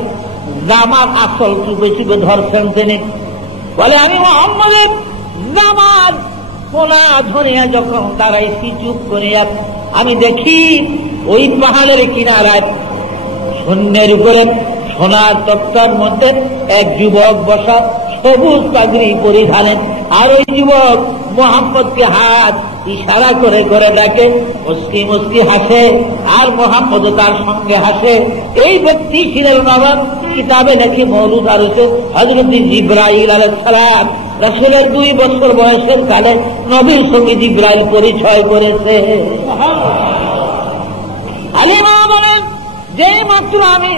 জামার আসল চুপে চুপে ধরছেন তিনি। বলে আমি মুহাম্মদের জামার কোনা ধরিয়া যখন দাঁড়াইছি চুপ করিয়া, আমি দেখি ওই পাহাড়ের কিনারায় শূন্যের উপরে সোনার তক্তার মধ্যে এক যুবক বসা, সবুজ পাগড়ি পরিধানে। আর ওই যুবক মুহাম্মদকে হাত ইশারা করে করে ডাকে, মুস্কি মুস্কি হাসে, আর মুহাম্মদ তার সঙ্গে হাসে। এই ব্যক্তি ছিলেন বাবা কিতাবে লেখে মওলুদ আরসে হযরত জিবরাইল আলাইহিস সালাম। রাসূলের 2 বছর বয়সের কালে নবীর সঙ্গে জিবরাইল পরিচয় করেছে। হালিমা বলেন, যেই মাত্র আমি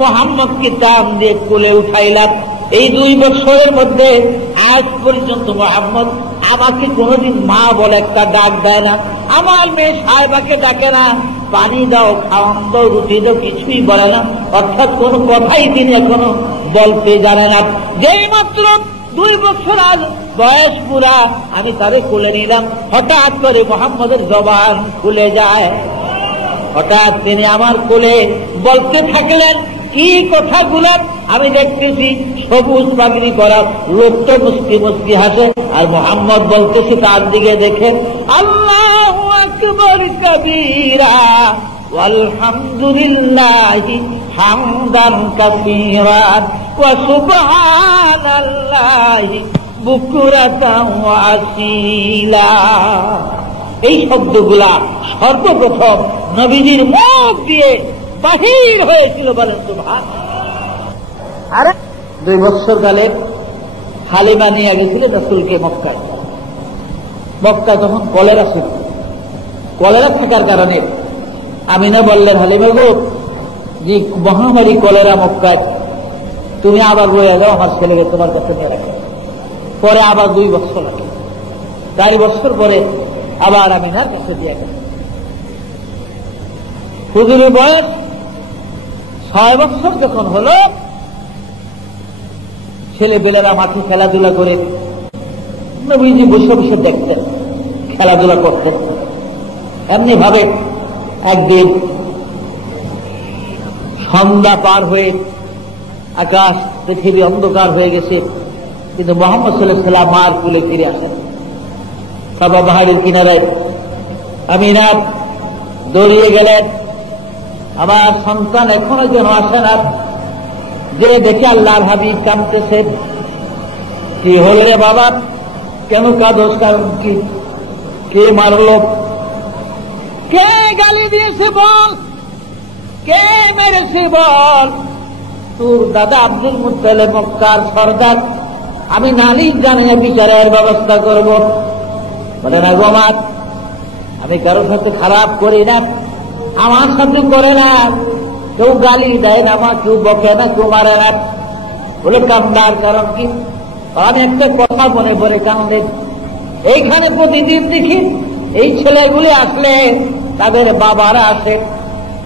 মুহাম্মদকে টান দিয়ে কোলে উঠাইলাম, এই 2 বছরের মধ্যে আজ পর্যন্ত মুহাম্মদ আমাকে কোনদিন মা বলে একটা ডাক দেয় না, আমার মেয়ে সাহেবাকে ডাকে না, পানি দাও, খাওয়ান দাও, রুটি দাও, কিছুই বলে না। অর্থাৎ কোন কথাই তিনি এখনো বলতে জানে না। যেই মাত্র 2 বছর আজ বয়স পুরা, আমি তারে কোলে নিলাম, হঠাৎ করে মুহাম্মদের জবান খুলে যায়। হঠাৎ তিনি আমার কোলে বলতে থাকলেন কি কথাগুলো আমি দেখতেছি। সবুজ পাগড়ি করা লোকটা মুস্কি মুস্কি হাসে, আর মুহাম্মদ বলতেছে তার দিকে দেখে, আল্লাহু আকবার কবীরা ওয়ালহামদুলিল্লাহি হামদান কাসীরা ওয়া সুবহানাল্লাহি বুকরাতান ওয়া আসীলা। এই শব্দগুলা সর্বপ্রথম নবীজির মুখ দিয়ে বাহির হয়েছিল, বলেন সুবহানাল্লাহ। আরে 2 বছর কালে হালিমা নিয়ে গেছিলেন রাসূলকে মক্কায়। মক্কায় তখন কলেরা ছিল। কলেরা থাকার কারণে আমিনা বললেন, হালিমা গো, যে মহামারী কলেরা মক্কায়, তুমি আবার রয়ে যাও, আমার ছেলেকে তোমার কাছে নিয়ে রাখো। পরে আবার 2 বছর লাগে, 4 বছর পরে আবার আমিনার কাছে দিয়ে গেল। হুজুরের বয়স 6 বছর যখন হল, ছেলেবেলেরা মাঠে খেলাধুলা করে, নবীজি বসে বসে দেখতেন, খেলাধুলা করতেন। এমনি ভাবে একদিন সন্ধ্যা পার হয়ে আকাশ পৃথিবী অন্ধকার হয়ে গেছে, কিন্তু মুহাম্মদ সাল্লাল্লাহু আলাইহি ওয়াসাল্লাম মার কুলে ফিরে আসেন। সাবা পাহাড়ের কিনারায় আমিনা দৌড়িয়ে গেলেন, আমার সন্তান এখনো যেন আসে না। যে দেখে আল্লাহর হাবিব কাঁদতেছে। কি হল রে বাবা, কেন কাঁদোস? কারণ কি? কে মারল? কে গালি দিয়েছে বল? কে মেরেছে বল? তোর দাদা আব্দুল মুত্তালিব মক্কার সরদার, আমি নালিশ জানিয়ে বিচারের ব্যবস্থা করব। বলে না গো মা, আমি কারোর সাথে খারাপ করি না, আমার সাথে করে না, কেউ গালি দেয় না, আমার কেউ বকে না, কেউ মারে না। বলে কান্দার কারণ কি? আমি একটা কথা মনে পড়ে কান্দে। এইখানে প্রতিদিন দেখি এই ছেলেগুলি আসলে তাদের বাবারা আসে,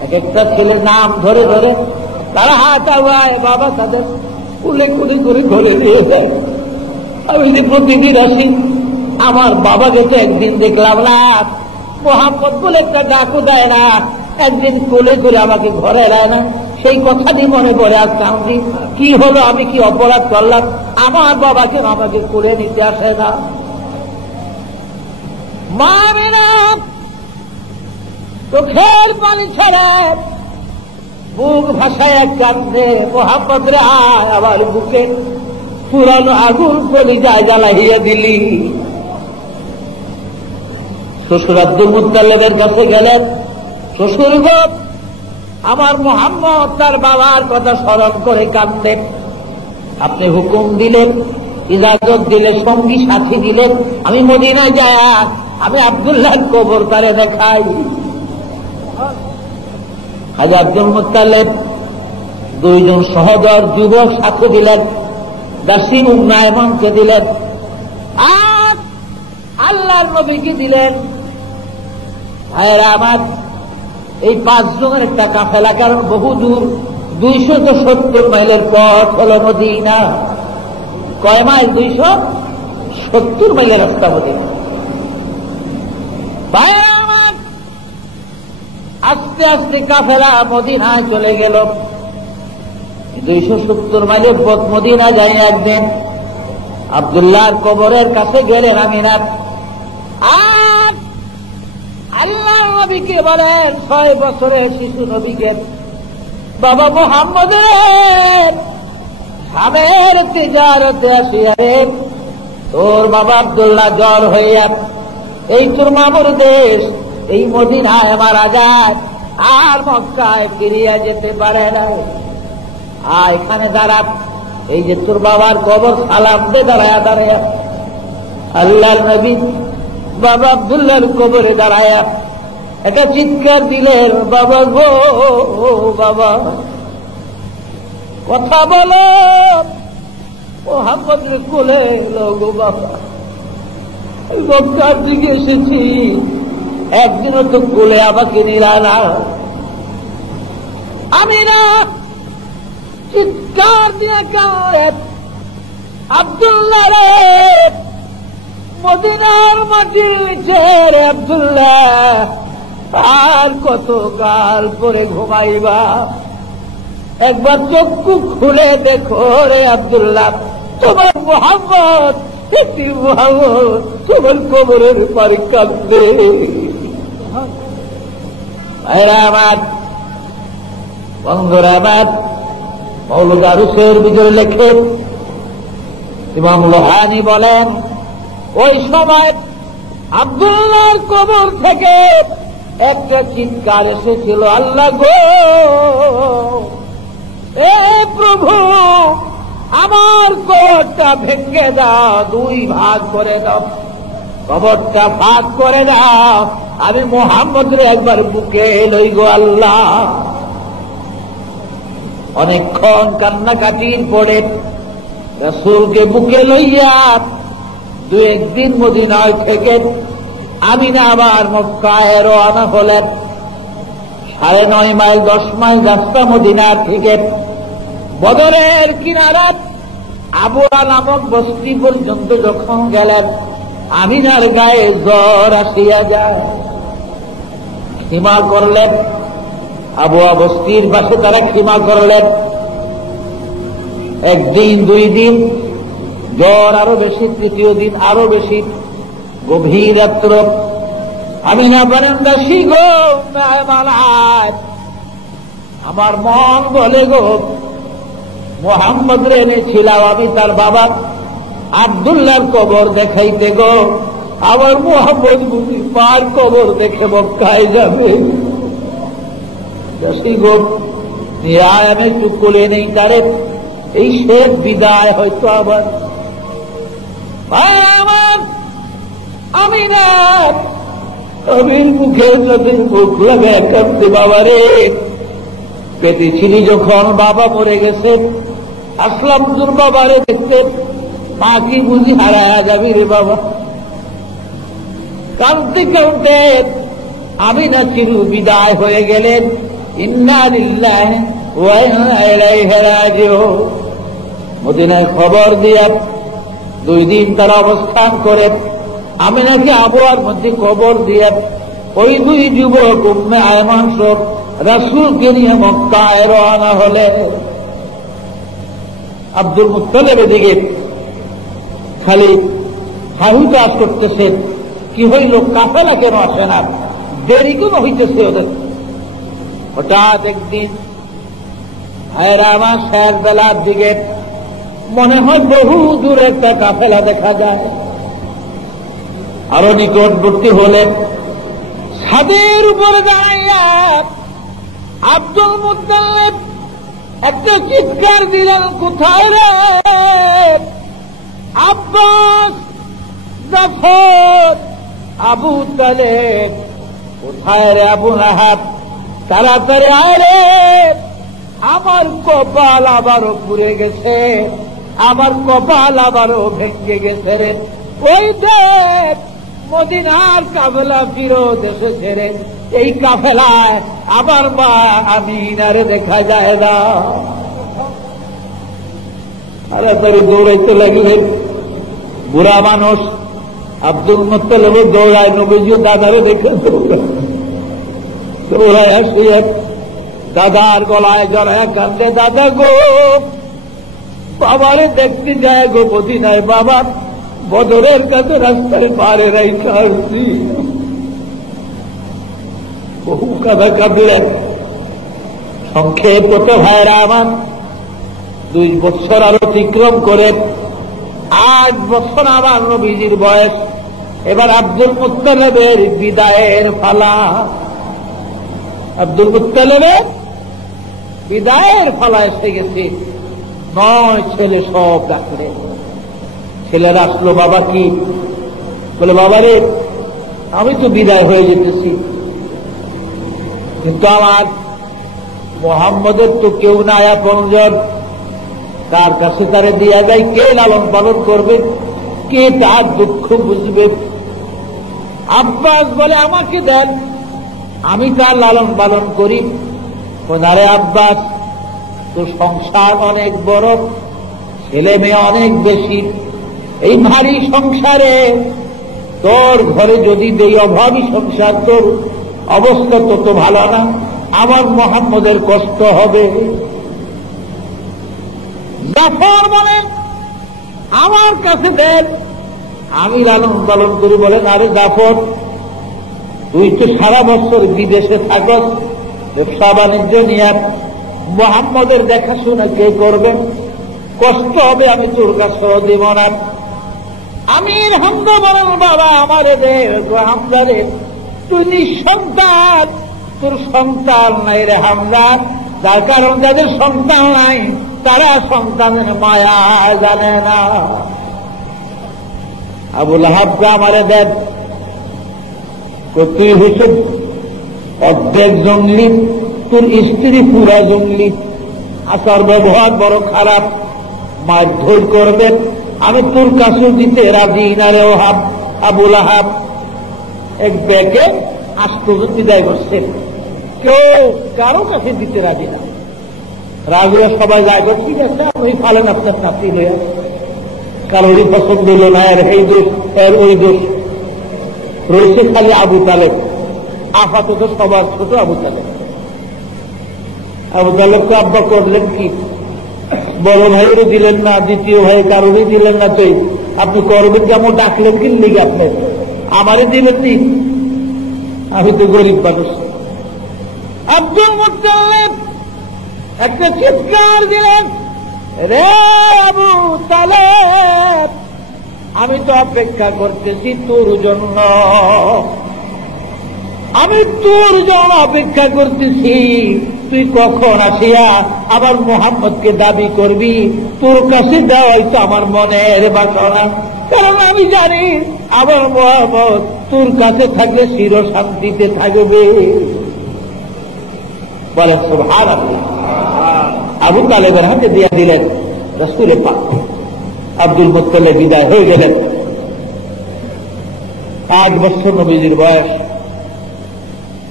এক একটা ছেলের নাম ধরে ধরে তারা হাত আওয়ায়, বাবা তাদের কুলে কুলে করে ঘরে নিয়ে যায়। আমি যে প্রতিদিন আসি, আমার বাবাকে তো একদিন দেখলাম না, মোহাম্মদ বলে একটা ডাকু দেয় না, একদিন কোলে করে আমাকে ঘরে এলায় না, সেই কথাটি মনে পড়ে আসছে। আমি কি হলো, আমি কি অপরাধ করলাম, আমার বাবাকে আমাকে কোলে নিতে আসে না। মা আমিনা চোখের পানি ছেড়ে বুক ভাসায় কাঁদে, মোহাম্মদ রে আবার বুকে পুরানো আগুন কলিজায় জ্বালাইয়া দিলি। শ্বশুর আব্দুল মুত্তালিবের কাছে গেলেন, শ্বশুর গো, আমার মোহাম্মদ তার বাবার কথা স্মরণ করে কাঁদতেন, আপনি হুকুম দিলেন, ইজাজত দিলেন, সঙ্গী সাথী দিলেন, আমি মদিনায় যায় আমি আব্দুল্লাহর কবর তারে দেখাই। হাজী আব্দুল মুত্তালিব দুইজন সহদর যুবক সাথে দিলেন, দাসী উম্মে আয়মানকে দিলেন, আর আল্লাহর নবীকে দিলেন। ভাইয়েরা আমার, এই 5 জনের একটা কাফেলা, কারণ বহু দূর, 270 মাইলের পথ হল মদিনা। কয় মাইল? 270 মাইলের রাস্তা মদিনা। ভাইয়েরা আমার, আস্তে আস্তে কাফেলা মদিনায় চলে গেল। 270 মাইলের পথ মদিনা যাই একদিন আব্দুল্লাহর কবরের কাছে গেলেন আমিনার, আর আল্লাহ নবীকে বলেন, 6 বছরের শিশু নবীকে, বাবা মুহাম্মদের স্বামীর তিজারতে আসিয়ারে তোর বাবা আব্দুল্লাহ জ্বর হইয়া এই তোর মামুর দেশ এই মদিনায় মারা যায়, আর মক্কায় ফিরিয়া যেতে পারে না। এখানে দাঁড়া, এই যে তোর বাবার কবর, সালাম দে দাঁড়ায়া দাঁড়ায়া। আল্লাহর নবী বাবা আব্দুল্লাহর কবরে দাঁড়ায়া একটা চিৎকার দিলেন, বাবা গো বাবা, কথা বলো, মুহাম্মদের কোলে এলো গো বাবা, মক্কার দিকে এসেছি, একদিনও তো কোলে আমাকে নিলা না। আমি না চিৎকার দিয়ে কাঁদে, আব্দুল্লাহ রে, মদিনার মাটির নিচে রে আব্দুল্লাহ, আর কত কাল পরে ঘুমাইবা, একবার চক্ষু খুলে দেখো রে আব্দুল্লাহ, তোমার মুহাম্মদ, মুহাম্মদ তোমার কবরের পারে কাঁদবে। ভাইরা আমার, বন্ধুরা আমার, মওলুদ আরুসের ভিতরে লেখে ইমাম লোহানী বলেন, ওই সময় আব্দুল্লাহর কবর থেকে একটা চিৎকার এসেছিল, আল্লাহ গো, এ প্রভু, আমার কবরটা ভেঙে দাও, 2 ভাগ করে দাও, কবরটা ভাগ করে দাও, আমি মুহাম্মদের একবার বুকে লই গো আল্লাহ। অনেকক্ষণ কান্নাকাটির পরে রাসূলকে বুকে লইয়া 2-1 দিন মদিনায় থেকে আমিনা আবার মক্কায় রওনা হলেন। 9.5 মাইল 10 মাইল রাস্তা মদিনার থেকে বদরের কিনারাত আবুয়া নামক বস্তি পর্যন্ত যখন গেলেন, আমিনার গায়ে জ্বর আসিয়া যায়, খিমা করলেন। আবুয়া বস্তির পাশে তারা খিমা করলেন। 1 দিন 2 দিন জ্বর আরো বেশি, 3য় দিন আরো বেশি, গভীর রাত্র। আমিনা বলেন, দাসী গো, আমার মন বলে গো, মুহাম্মদ রে এনেছিলাম আমি তার বাবা আব্দুল্লাহর কবর দেখাইতে গো, আমার মুহাম্মদ বুঝি মার কবর দেখে মক্কায় যাবে। দাসী গো, নিয়ে আয়, আমি একটু কোলে নেই তারে, এই শেষ বিদায় হয়তো আবার। আমার আমিনা নবীর মুখে নবীর মুখ লাগায় কাঁদতে, বাবা রে, পেটে ছিলি যখন বাবা মরে গেছে, আসলাম তোর বাবারে দেখতে, মা কি বুঝি হারায়া যাবি রে বাবা। কাঁদতে কাঁদতে আমিনা চির বিদায় হয়ে গেলেন। ইন্না লিল্লাহি ওয়া ইন্না ইলাইহি রাজিউন। মদিনায় খবর দিয়া 2 দিন তারা অবস্থান করে আমি নাকি আবহাওয়ার মধ্যে কবর দিয়ে ওই দুই যুবক উম্মে আয়মান সব রাসূলকে নিয়ে মক্কায় রওনা হলে আব্দুল মুত্তালিবের দিকে খালি হাহুতাশ করতেছেন, কি হইল, কাফেলা কেন আসে না, দেরি কেন হইতেছে ওদের। হঠাৎ একদিন ভাইরা আমার শেষ বেলার দিকে মনে হয় বহু দূরে একটা কাফেলা দেখা যায়। আরো নিকটবর্তী হলেন, ছাদের উপরে দাঁড়াইয়া আব্দুল মুত্তালিব একটা চিৎকার দিলেন, কোথায় রে আব্বাস, জাফর, আবু তালেব, কোথায় রে আবু লাহাব, তাড়াতাড়ি আয় রে, আমার কপাল আবারও পুড়ে গেছে, আমার কপাল আবারও ভেঙে গেছে রে। ওই দেব মদিনার কাফেলা ফিরত এসেছে রে, এই কাফেলায় আমার মা আমিনারে দেখা যায় না। তাড়াতাড়ি দৌড়াইতে লাগলেন। বুড়া মানুষ আব্দুল মুত্তালিব দৌড়ায়, নবীজি দাদারে দেখে দৌড়ায় আসিয়ে দাদার গলায় জড়ায় কান্দে, দাদা গো, বাবারে দেখতে যায় গো মদিনায়, বাবা বদরের কাছে রাস্তায় পারে রাইতে আসছি। বহু কাঁদা কাঁদিলেন। সংক্ষেপ করতে ভাইরা আমার 2 বছর আরো অতিক্রম করে 8 বছর আমার নবীজির বয়স। এবার আব্দুল মুত্তালিবের বিদায়ের পালা। আব্দুল মুত্তালিবের বিদায়ের পালা এসে গেছে। 9 ছেলে সব ডাকলে। ছেলেরা আসলো, বাবা কি বলে, বাবারে আমি তো বিদায় হয়ে যেতেছি, কিন্তু আমার মুহাম্মদের তো কেউ নাই আপনজন, তার কাছে তারে দিয়া যায়, কে লালন পালন করবে, কে তার দুঃখ বুঝবে। আব্বাস বলে, আমাকে দেন, আমি তার লালন পালন করি। ওনারে আব্বাস, তো সংসার অনেক বড়, ছেলে মেয়ে অনেক বেশি, এই ভারী সংসারে তোর ঘরে যদি দেই, অভাবী সংসার, তোর অবস্থা তত ভালো না, আমার মুহাম্মদের কষ্ট হবে। জাফর বলেন, আমার কাছে দেন, আমি লালন পালন করি। বলেন, আরে জাফর, তুই তো সারা বছর বিদেশে থাকস, ব্যবসা বাণিজ্য নিয়ে, মুহাম্মদের দেখাশোনা কে করবেন, কষ্ট হবে, আমি তোর কাছে দিব না। আমির হামজা বলেন, বাবা আমারে দে, হামজা রে, তুই নিঃসন্তান, তোর সন্তান নাই রে হামজা, যার কারণ যাদের সন্তান নাই তারা সন্তানের মায়া জানে না। আবু লাহাবকে আমারে দেন, তুই হইছ অর্ধেক জঙ্গলি, তোর স্ত্রী পুরা জঙ্গলি, আচার ব্যবহার বড় খারাপ, মারধর করবেন, আমি তোর কাছে দিতে রাজি না রে ওহাব। আবু লাহাব এক ব্যাগে আশ্চর্য বিদায় করছে, কেউ কারো কাছে দিতে রাজি না। রাজুরা সবাই যায়, ঠিক আছে আপনি ফালেন আপনার নাতি লইয়া, কারোরই পছন্দ হল না, এর এই দোষ, এর ওই দোষ। রয়েছে খালি আবু তালেব, আপাতত সবার ছোট আবু তালেব। আবু তালেবকে আব্বা করলেন কি, বড় ভাইয়েরও দিলেন না, দ্বিতীয় ভাই কারোরই দিলেন না, তো আপনি করবেন যেমন ডাকলেন কি লিগে, আপনি আমারই দিলেন নি, আমি তো গরিব মানুষ। আব্দুল মুত্তালিব একটা চিৎকার দিলেন, রে আবু তালেব, আমি তো অপেক্ষা করতেছি তোর জন্য, আমি তোর জন্য অপেক্ষা করতেছি, তুই কখন আসিয়া আবার মুহাম্মদকে দাবি করবি, তোর কাছে দেওয়াই তো আমার মনের বাসনা, কারণ আমি জানি আমার মুহাম্মদ তোর কাছে থাকলে চির শান্তিতে থাকবে। বলে সুবহানাল্লাহ। আবু তালেবের হাতে দিয়ে দিলেন রাসূলের পাক। আব্দুল মুত্তালিব বিদায় হয়ে গেলেন। 8 বছর নবীজির বয়স,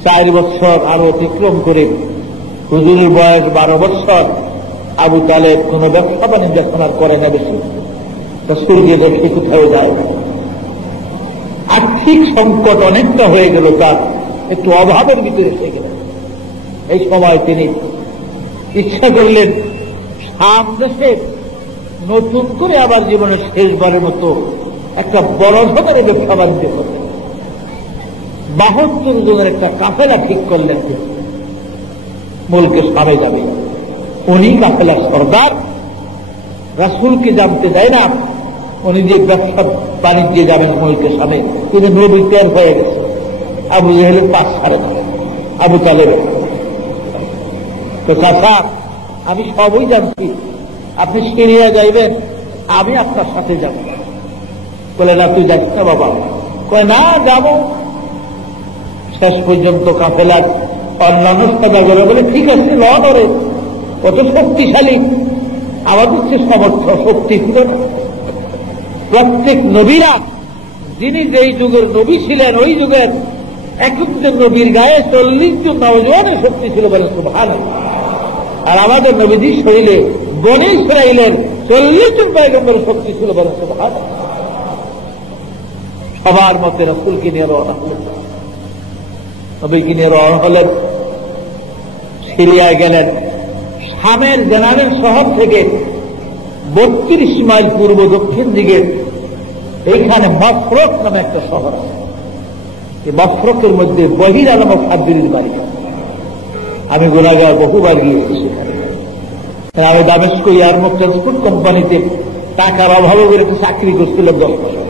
4 বছর আরো অতিক্রম করে হুজুরের বয়স 12 বছর। আবু তালেব কোন ব্যবসা বাণিজ্য এখন আর করে না বেশি, রাসূলকে দেখে কোথাও যায় না। আর্থিক সংকট অনেকটা হয়ে গেল, তার একটু অভাবের ভিতরে এসে গেলেন। এই সময় তিনি ইচ্ছা করলেন শাম দেশে নতুন করে আবার জীবনের শেষবারের মতো একটা বড় ধরনের ব্যবসা বাণিজ্য করলেন। 72 জনের একটা কাফেলা ঠিক করলেন, মুলকে শামে যাবে। উনি কাফেলার সর্দার, রাসূলকে জানতে দেয় না উনি যে ব্যবসা বাণিজ্যে যাবেন মুলকে শামে। তিনি নবী তৈরি হয়ে গেছে, আবু জেহেলের পাশ ছাড়ে না, আবু তালেব। তো চাচা আমি সবই জানছি, আপনি সিরিয়া যাইবেন, আমি আপনার সাথে যাব। বলে না তুই যাস না বাবা। কয় না যাব। শেষ পর্যন্ত কাফেলার অন্যান্য সদাগরে বলে ঠিক আছে ল ধরে, কত শক্তিশালী, আমাদের চেয়ে সমর্থ শক্তি ছিল না। প্রত্যেক নবীরা, যিনি যেই যুগের নবী ছিলেন ওই যুগের এক একজন নবীর গায়ে 40 জন নওজোয়ানের শক্তি ছিল বলে সুবহানাল্লাহ। আর আমাদের নবীজির শরীরে বনী ইসরাইলের 40 জন পয়গম্বরের শক্তি ছিল বলে সুবহানাল্লাহ। সবার মতে রাসূলকে নিয়ে রওনা হলেন, নবীকে নিয়ে রওনা হলেন, সিরিয়ায় গেলেন। শামের জেনারেল শহর থেকে 32 মাইল পূর্ব দক্ষিণ দিকে এইখানে মফরক নামে একটা শহর আছে। এই মফরকের মধ্যে বহির আলম ফাদ্দির বাড়ি। আমি গুনাহগার বহুবার গিয়েছি সেখানে। আমি দামেস্ক এয়ারমোক ট্রান্সপোর্ট কোম্পানিতে টাকার অভাবে করে চাকরি করছিলাম 10 বছর।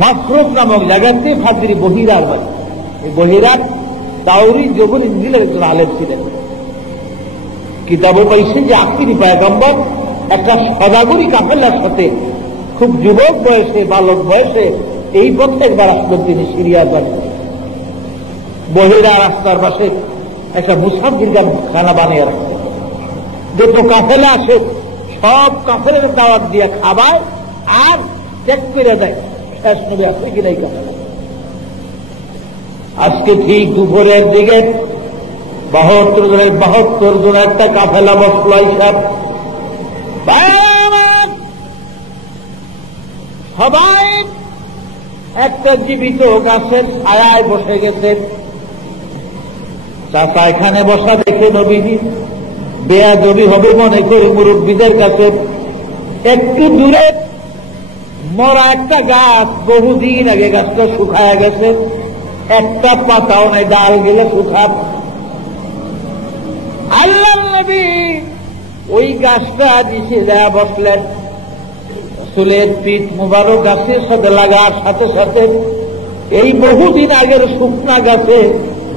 মফরক নামক জায়গাতে ফাদ্দির বহিরার বাড়ি। এই বহিরার তাওরি জবুল ইঞ্জিলের একজন আলেম ছিলেন। কিতাবে পাইছে যে আখিরি পয়গম্বর একটা সদাগরি কাফেলার সাথে খুব যুবক বয়সে, বালক বয়সে এই পথে একবার আসলেন তিনি সিরিয়ার বাড়ি। বহিরা রাস্তার পাশে একটা মুসাফির খানা বানিয়ে রাখতেন। যত কাফেলা আসে সব কাফেলের দাওয়াত দিয়ে খাবায় আর চেক করে দেয় শেষ নবী আসে কিনা এই কাফেলা। আজকে ঠিক দুপুরের দিকে 72 জন একটা কাফেলা বসল। সবাই একটা জীবিত গাছের ছায়ায় বসে গেছে। চাচা এখানে বসা দেখে নবীজি বেয়াদবি হবে মনে করি মুরব্বীদের কাছে একটু দূরে মরা একটা গাছ, বহুদিন আগে গাছটা শুকায় গেছে, একটা পাতাও নাই, ডাল গেলে শুকাব। আল্লাহ নবী ওই গাছটা নিচে দেয়া বসলেন। রাসূলের পিঠ মুবারক গাছের সাথে লাগার সাথে সাথে এই বহুদিন আগের শুকনা গাছে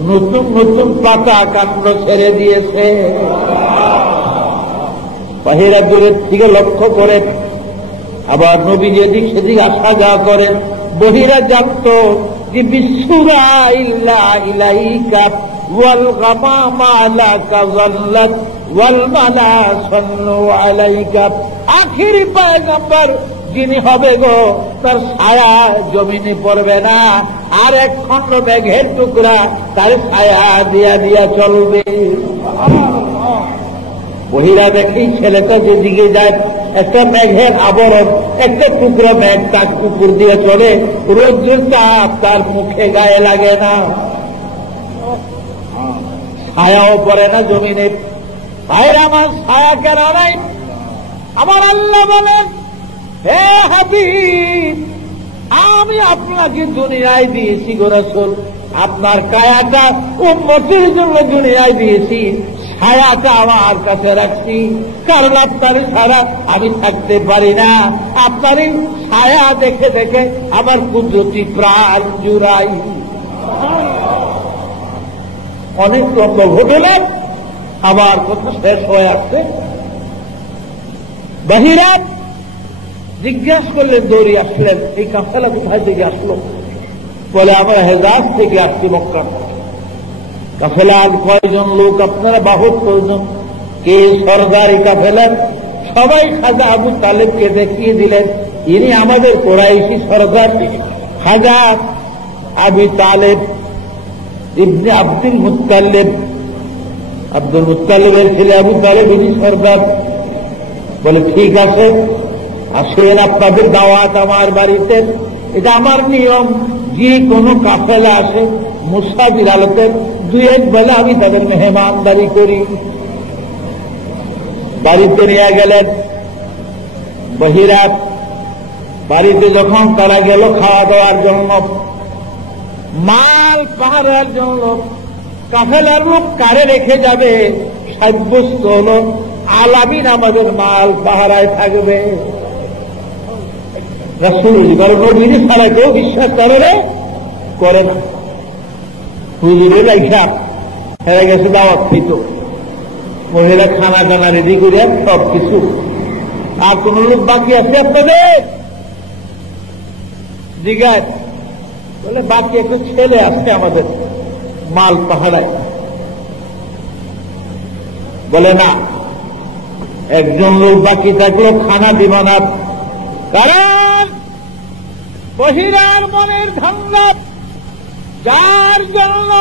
নতুন নতুন পাতা কাণ্ড ছেড়ে দিয়েছে। বাহিরা দূরের থেকে লক্ষ্য করে আবার নবী যেদিক সেদিক আসা যাওয়া করেন। বহিরা জানত যে বিশ্বরা ইল্লা ইলাইকা ওয়াল গামামা লাকা যাল্লাত ওয়াল মালা সাল্লু আলাইকা। আখিরি পয়গম্বর যিনি হবে গো, তার ছায়া জমিনে পড়বে না, আর এক খণ্ড মেঘের টুকরা তার ছায়া দিয়া দিয়া চলবে। বহিরা দেখি ছেলেটা যেদিকে যায় একটা মেঘের আবরণ, একটা টুকরা মেঘ তার কুকুর দিয়ে চলে, রোদ্রের তাপ তার মুখে গায়ে লাগে না, ছায়াও পড়ে না জমিনে। ভাইরা আমার ছায়া কেন নাই? আমার আল্লাহ বলেন, হে হাবিব, আমি আপনাকে দুনিয়ায় দিয়েছি গো রাসূল, আপনার কায়াটা উম্মতের জন্য দুনিয়ায় দিয়েছি, ছায়াটা আমার কাছে রাখছি, কারণ আপনার ছাড়া আমি থাকতে পারি না। আপনারই ছায়া দেখে দেখে আমার কুদরতি প্রাণ জুড়াই। অনেক লম্বা ঘটলেন, আবার কত শেষ হয়ে আসছে। বাহিরা জিজ্ঞাসা করলেন, দৌড়ি আসলেন, এই কাফেলা কোথায় থেকে আসলো? বলে আমরা হেজাজ থেকে আসছি মক্কা। কাফেলার কয়জন লোক? আপনারা 72 জন। কে সরদার এই কাফেলার? সবাই খাজা আবু তালেবকে দেখিয়ে দিলেন, ইনি আমাদের কোরাইশি সরদার, খাজা আবু তালেব ইবনে আব্দুল মুত্তালিব, আব্দুল মুত্তালিবের ছেলে আবু তালেব ইনি সরদার। বলে ঠিক আছে, আসেন, আপনাদের দাওয়াত আমার বাড়িতে, এটা আমার নিয়ম। যে কোনো কাফেলা আসে মুসাফির আলতে 2-1 বেলা আমি তাদের মেহমানদারি করি। বাড়িতে নিয়ে গেলেন বহিরাত। বাড়িতে যখন তারা গেল খাওয়া দাওয়ার জন্য, মাল পাহারার জন্য, কাফেলার লোক কারে রেখে যাবে সাব্যস্ত হল আলামিন আমাদের মাল পাহারায় থাকবে। রাসূল নবীর ছাড়া কেউ বিশ্বাস করে না। হুজুরের লাইখা হেরে গেছে দাওয়াত খেত, মহিলা খানা টানা রেডি করে সব কিছু। আর কোন লোক বাকি আছে আপনাদের? জিজ্ঞাসা বলে বাকি একটু ছেলে আসছে আমাদের মাল পাহাড়ায়। বলে না, একজন লোক বাকি থাকলো, খানা দিব না। কারণ বহিরার মনের ধান্দা, যার জন্য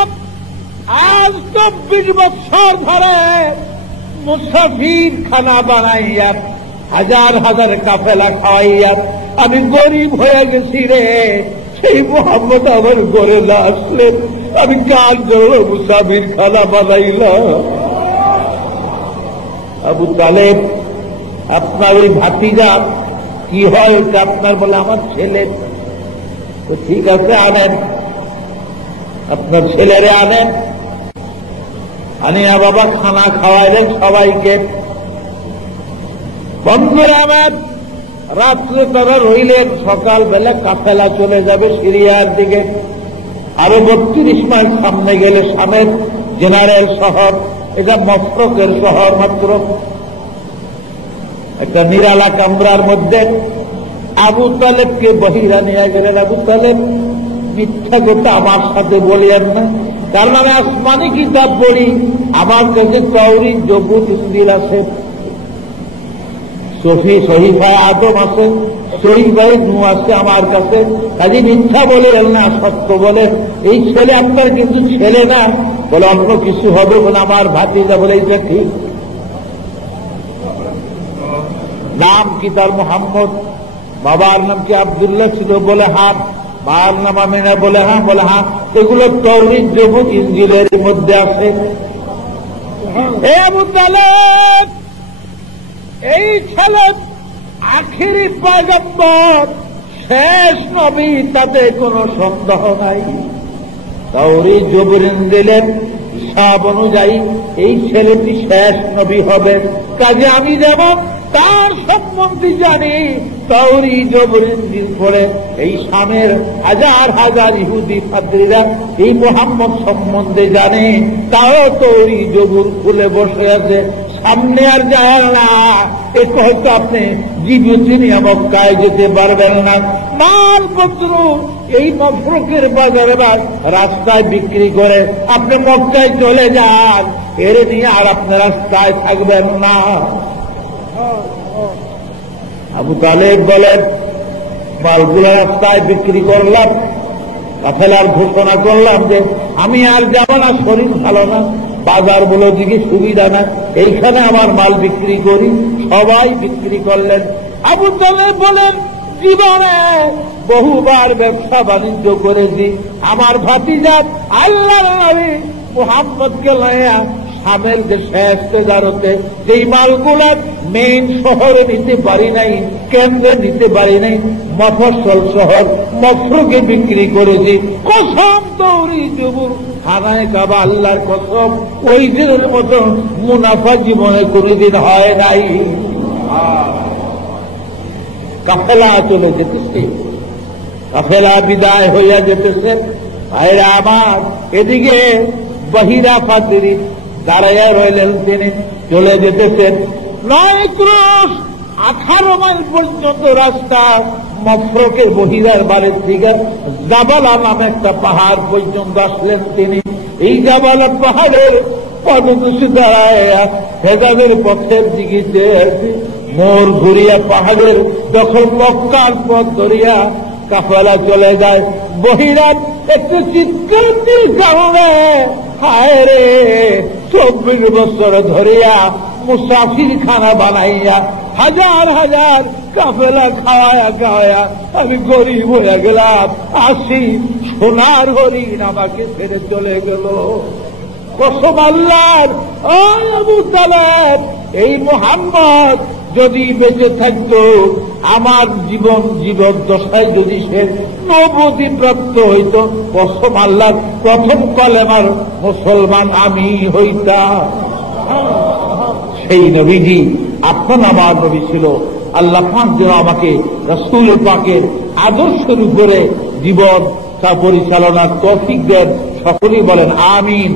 আজ 24 বছর ধরে মুসাফির খানা বানাইয়া হাজার হাজার কাফেলা খাওয়াইয়া আমি গরিব হয়ে গেছি রে, সেই মোহাম্মদ আমার ঘরে না আসলেন আমি কার জন্য মুসাফির খানা বানাইলাম। আবু তালেব, আপনার ওই ভাতিজা কি হয় ওটা আপনার? বলে আমার ছেলে। তো ঠিক আছে, আনেন, আপনার ছেলেরে আনেন। আনিয়া বাবা খানা খাওয়াইলেন সবাইকে। বন্ধুরা আমার, রাত্রে তারা রইলেন, সকালবেলা কাফেলা চলে যাবে সিরিয়ার দিকে। আরো 32 মাইল সামনে গেলে শামের জেনারেল শহর, এটা মফরকের শহর মাত্র, একটা নিরালা কামরার মধ্যে। আবু তালেবকে বহিরা নিয়ে গেলেন। আবু তালেব, মিথ্যা কথা আমার সাথে বলিয়েন না, কারণ আমি আসমানি কিতাব পড়ি, আমার কাছে তাওরীত, জবুর, ইনজিল আছে, সহিফায়ে আদম আছে, সহিফায়ে নূহ আছে আমার কাছে। কাজে মিথ্যা বলেন না, সত্য বলেন। এই ছেলে আপনার কিন্তু ছেলে না। বলে অন্য কিছু হবে, বলে আমার ভাতিজা। বলে এটা ঠিক। নাম কি তার? মোহাম্মদ। বাবার নাম কি আব্দুল্লাহ ছিল? বলে হ্যাঁ। মার নাম আমিনা? বলে হ্যাঁ। বলে হ্যাঁ, এগুলো তাওরীত, জবুর, ইনজিলের মধ্যে আছে। হে আবু তালেব, এই ছেলে আখিরি পয়গম্বর, শেষ নবী, তাতে কোনো সন্দেহ নাই। তাওরীত, জবুর, ইনজিলের হিসাব অনুযায়ী এই ছেলেটি শেষ নবী হবে। কাজে আমি যেমন তার সম্বন্ধে জানি, তাওরীত, জবুর, ইনজিল পড়ে এই শামের হাজার হাজার ইহুদি পাদ্রীরা এই মুহাম্মদ সম্বন্ধে জানে, তাও তাওরীত, জবুর খুলে বসে আছে, সামনে আর যায় না। একটু হয়তো আপনি জীবিত নিয়ে মক্কায় যেতে পারবেন না। মালপত্র এই মফরকের বাজারে বা রাস্তায় বিক্রি করে আপনি মক্কায় চলে যান, এর নিয়ে আর আপনি রাস্তায় থাকবেন না। আবু তালেব বলেন, মালগুলো রাস্তায় বিক্রি করলাম, কাফেলার ঘোষণা করলাম যে আমি আর যাব না, শরীর ভালো না, বাজার বলো দিকে সুবিধা না, এইখানে আমার মাল বিক্রি করি। সবাই বিক্রি করলেন। আবু তালেব বলেন, জীবনে বহুবার ব্যবসা বাণিজ্য করেছি, আমার ভাতিজা আল্লাহর নবী মুহাম্মদকে লইয়া শামের যে শেষ তেজারতে যেই মালগুলা মেইন শহরে নিতে পারি নাই, কেন্দ্রে নিতে পারি নাই, মফস্বল শহর মফরকে বিক্রি করেছি। কসম তাওরীত, জবুর, খানায় কাবা, আল্লাহর কসম, ওই দিনের মতো মুনাফা জীবনে কোনদিন হয় নাই। কাফেলা চলে যেতেছে, কাফেলা বিদায় হইয়া যেতেছে। ভাইরা আমার, এদিকে বহিরা পাদ্রী দাঁড়াইয়া রইলেন, তিনি চলে যেতেছেন। 9 ক্রোশ 18 মাইল পর্যন্ত রাস্তা মফরকের বহিরার বাড়ির থেকে জাবালা নামে একটা পাহাড় পর্যন্ত আসলেন তিনি। এই জাবালা পাহাড়ের পদদেশে দাঁড়ায় হেজাবের পথের দিকে মোর ঘুরিয়া পাহাড়ের দখল মক্কার পথ ধরিয়া কাফেলা চলে যায়। বহিরাত একটু চিৎকার কারণে, হায় রে, 24 বছর ধরিয়া মুসাফির খানা বানাইয়া হাজার হাজার কাফেলা খাওয়ায়া খাওয়ায়া আমি গরিব হয়ে গেলাম, আসি সোনার হরিণ আমাকে ছেড়ে চলে গেল। কসম আল্লাহর, ও আবু তালেব, এই মুহাম্মদ যদি বেঁচে থাকত, আমার জীবন দশায় যদি সে নবুয়্বতি প্রাপ্ত হইত, কসম আল্লাহর প্রথম কলেমার মুসলমান আমি হইতাম। সেই নবীজি আপনার আমার নবী ছিল। আল্লাহ পাক যেন আমাকে রাসূল পাকের আদর্শের উপরে জীবন পরিচালনার তৌফিক দেন। সকলেই বলেন আমিন।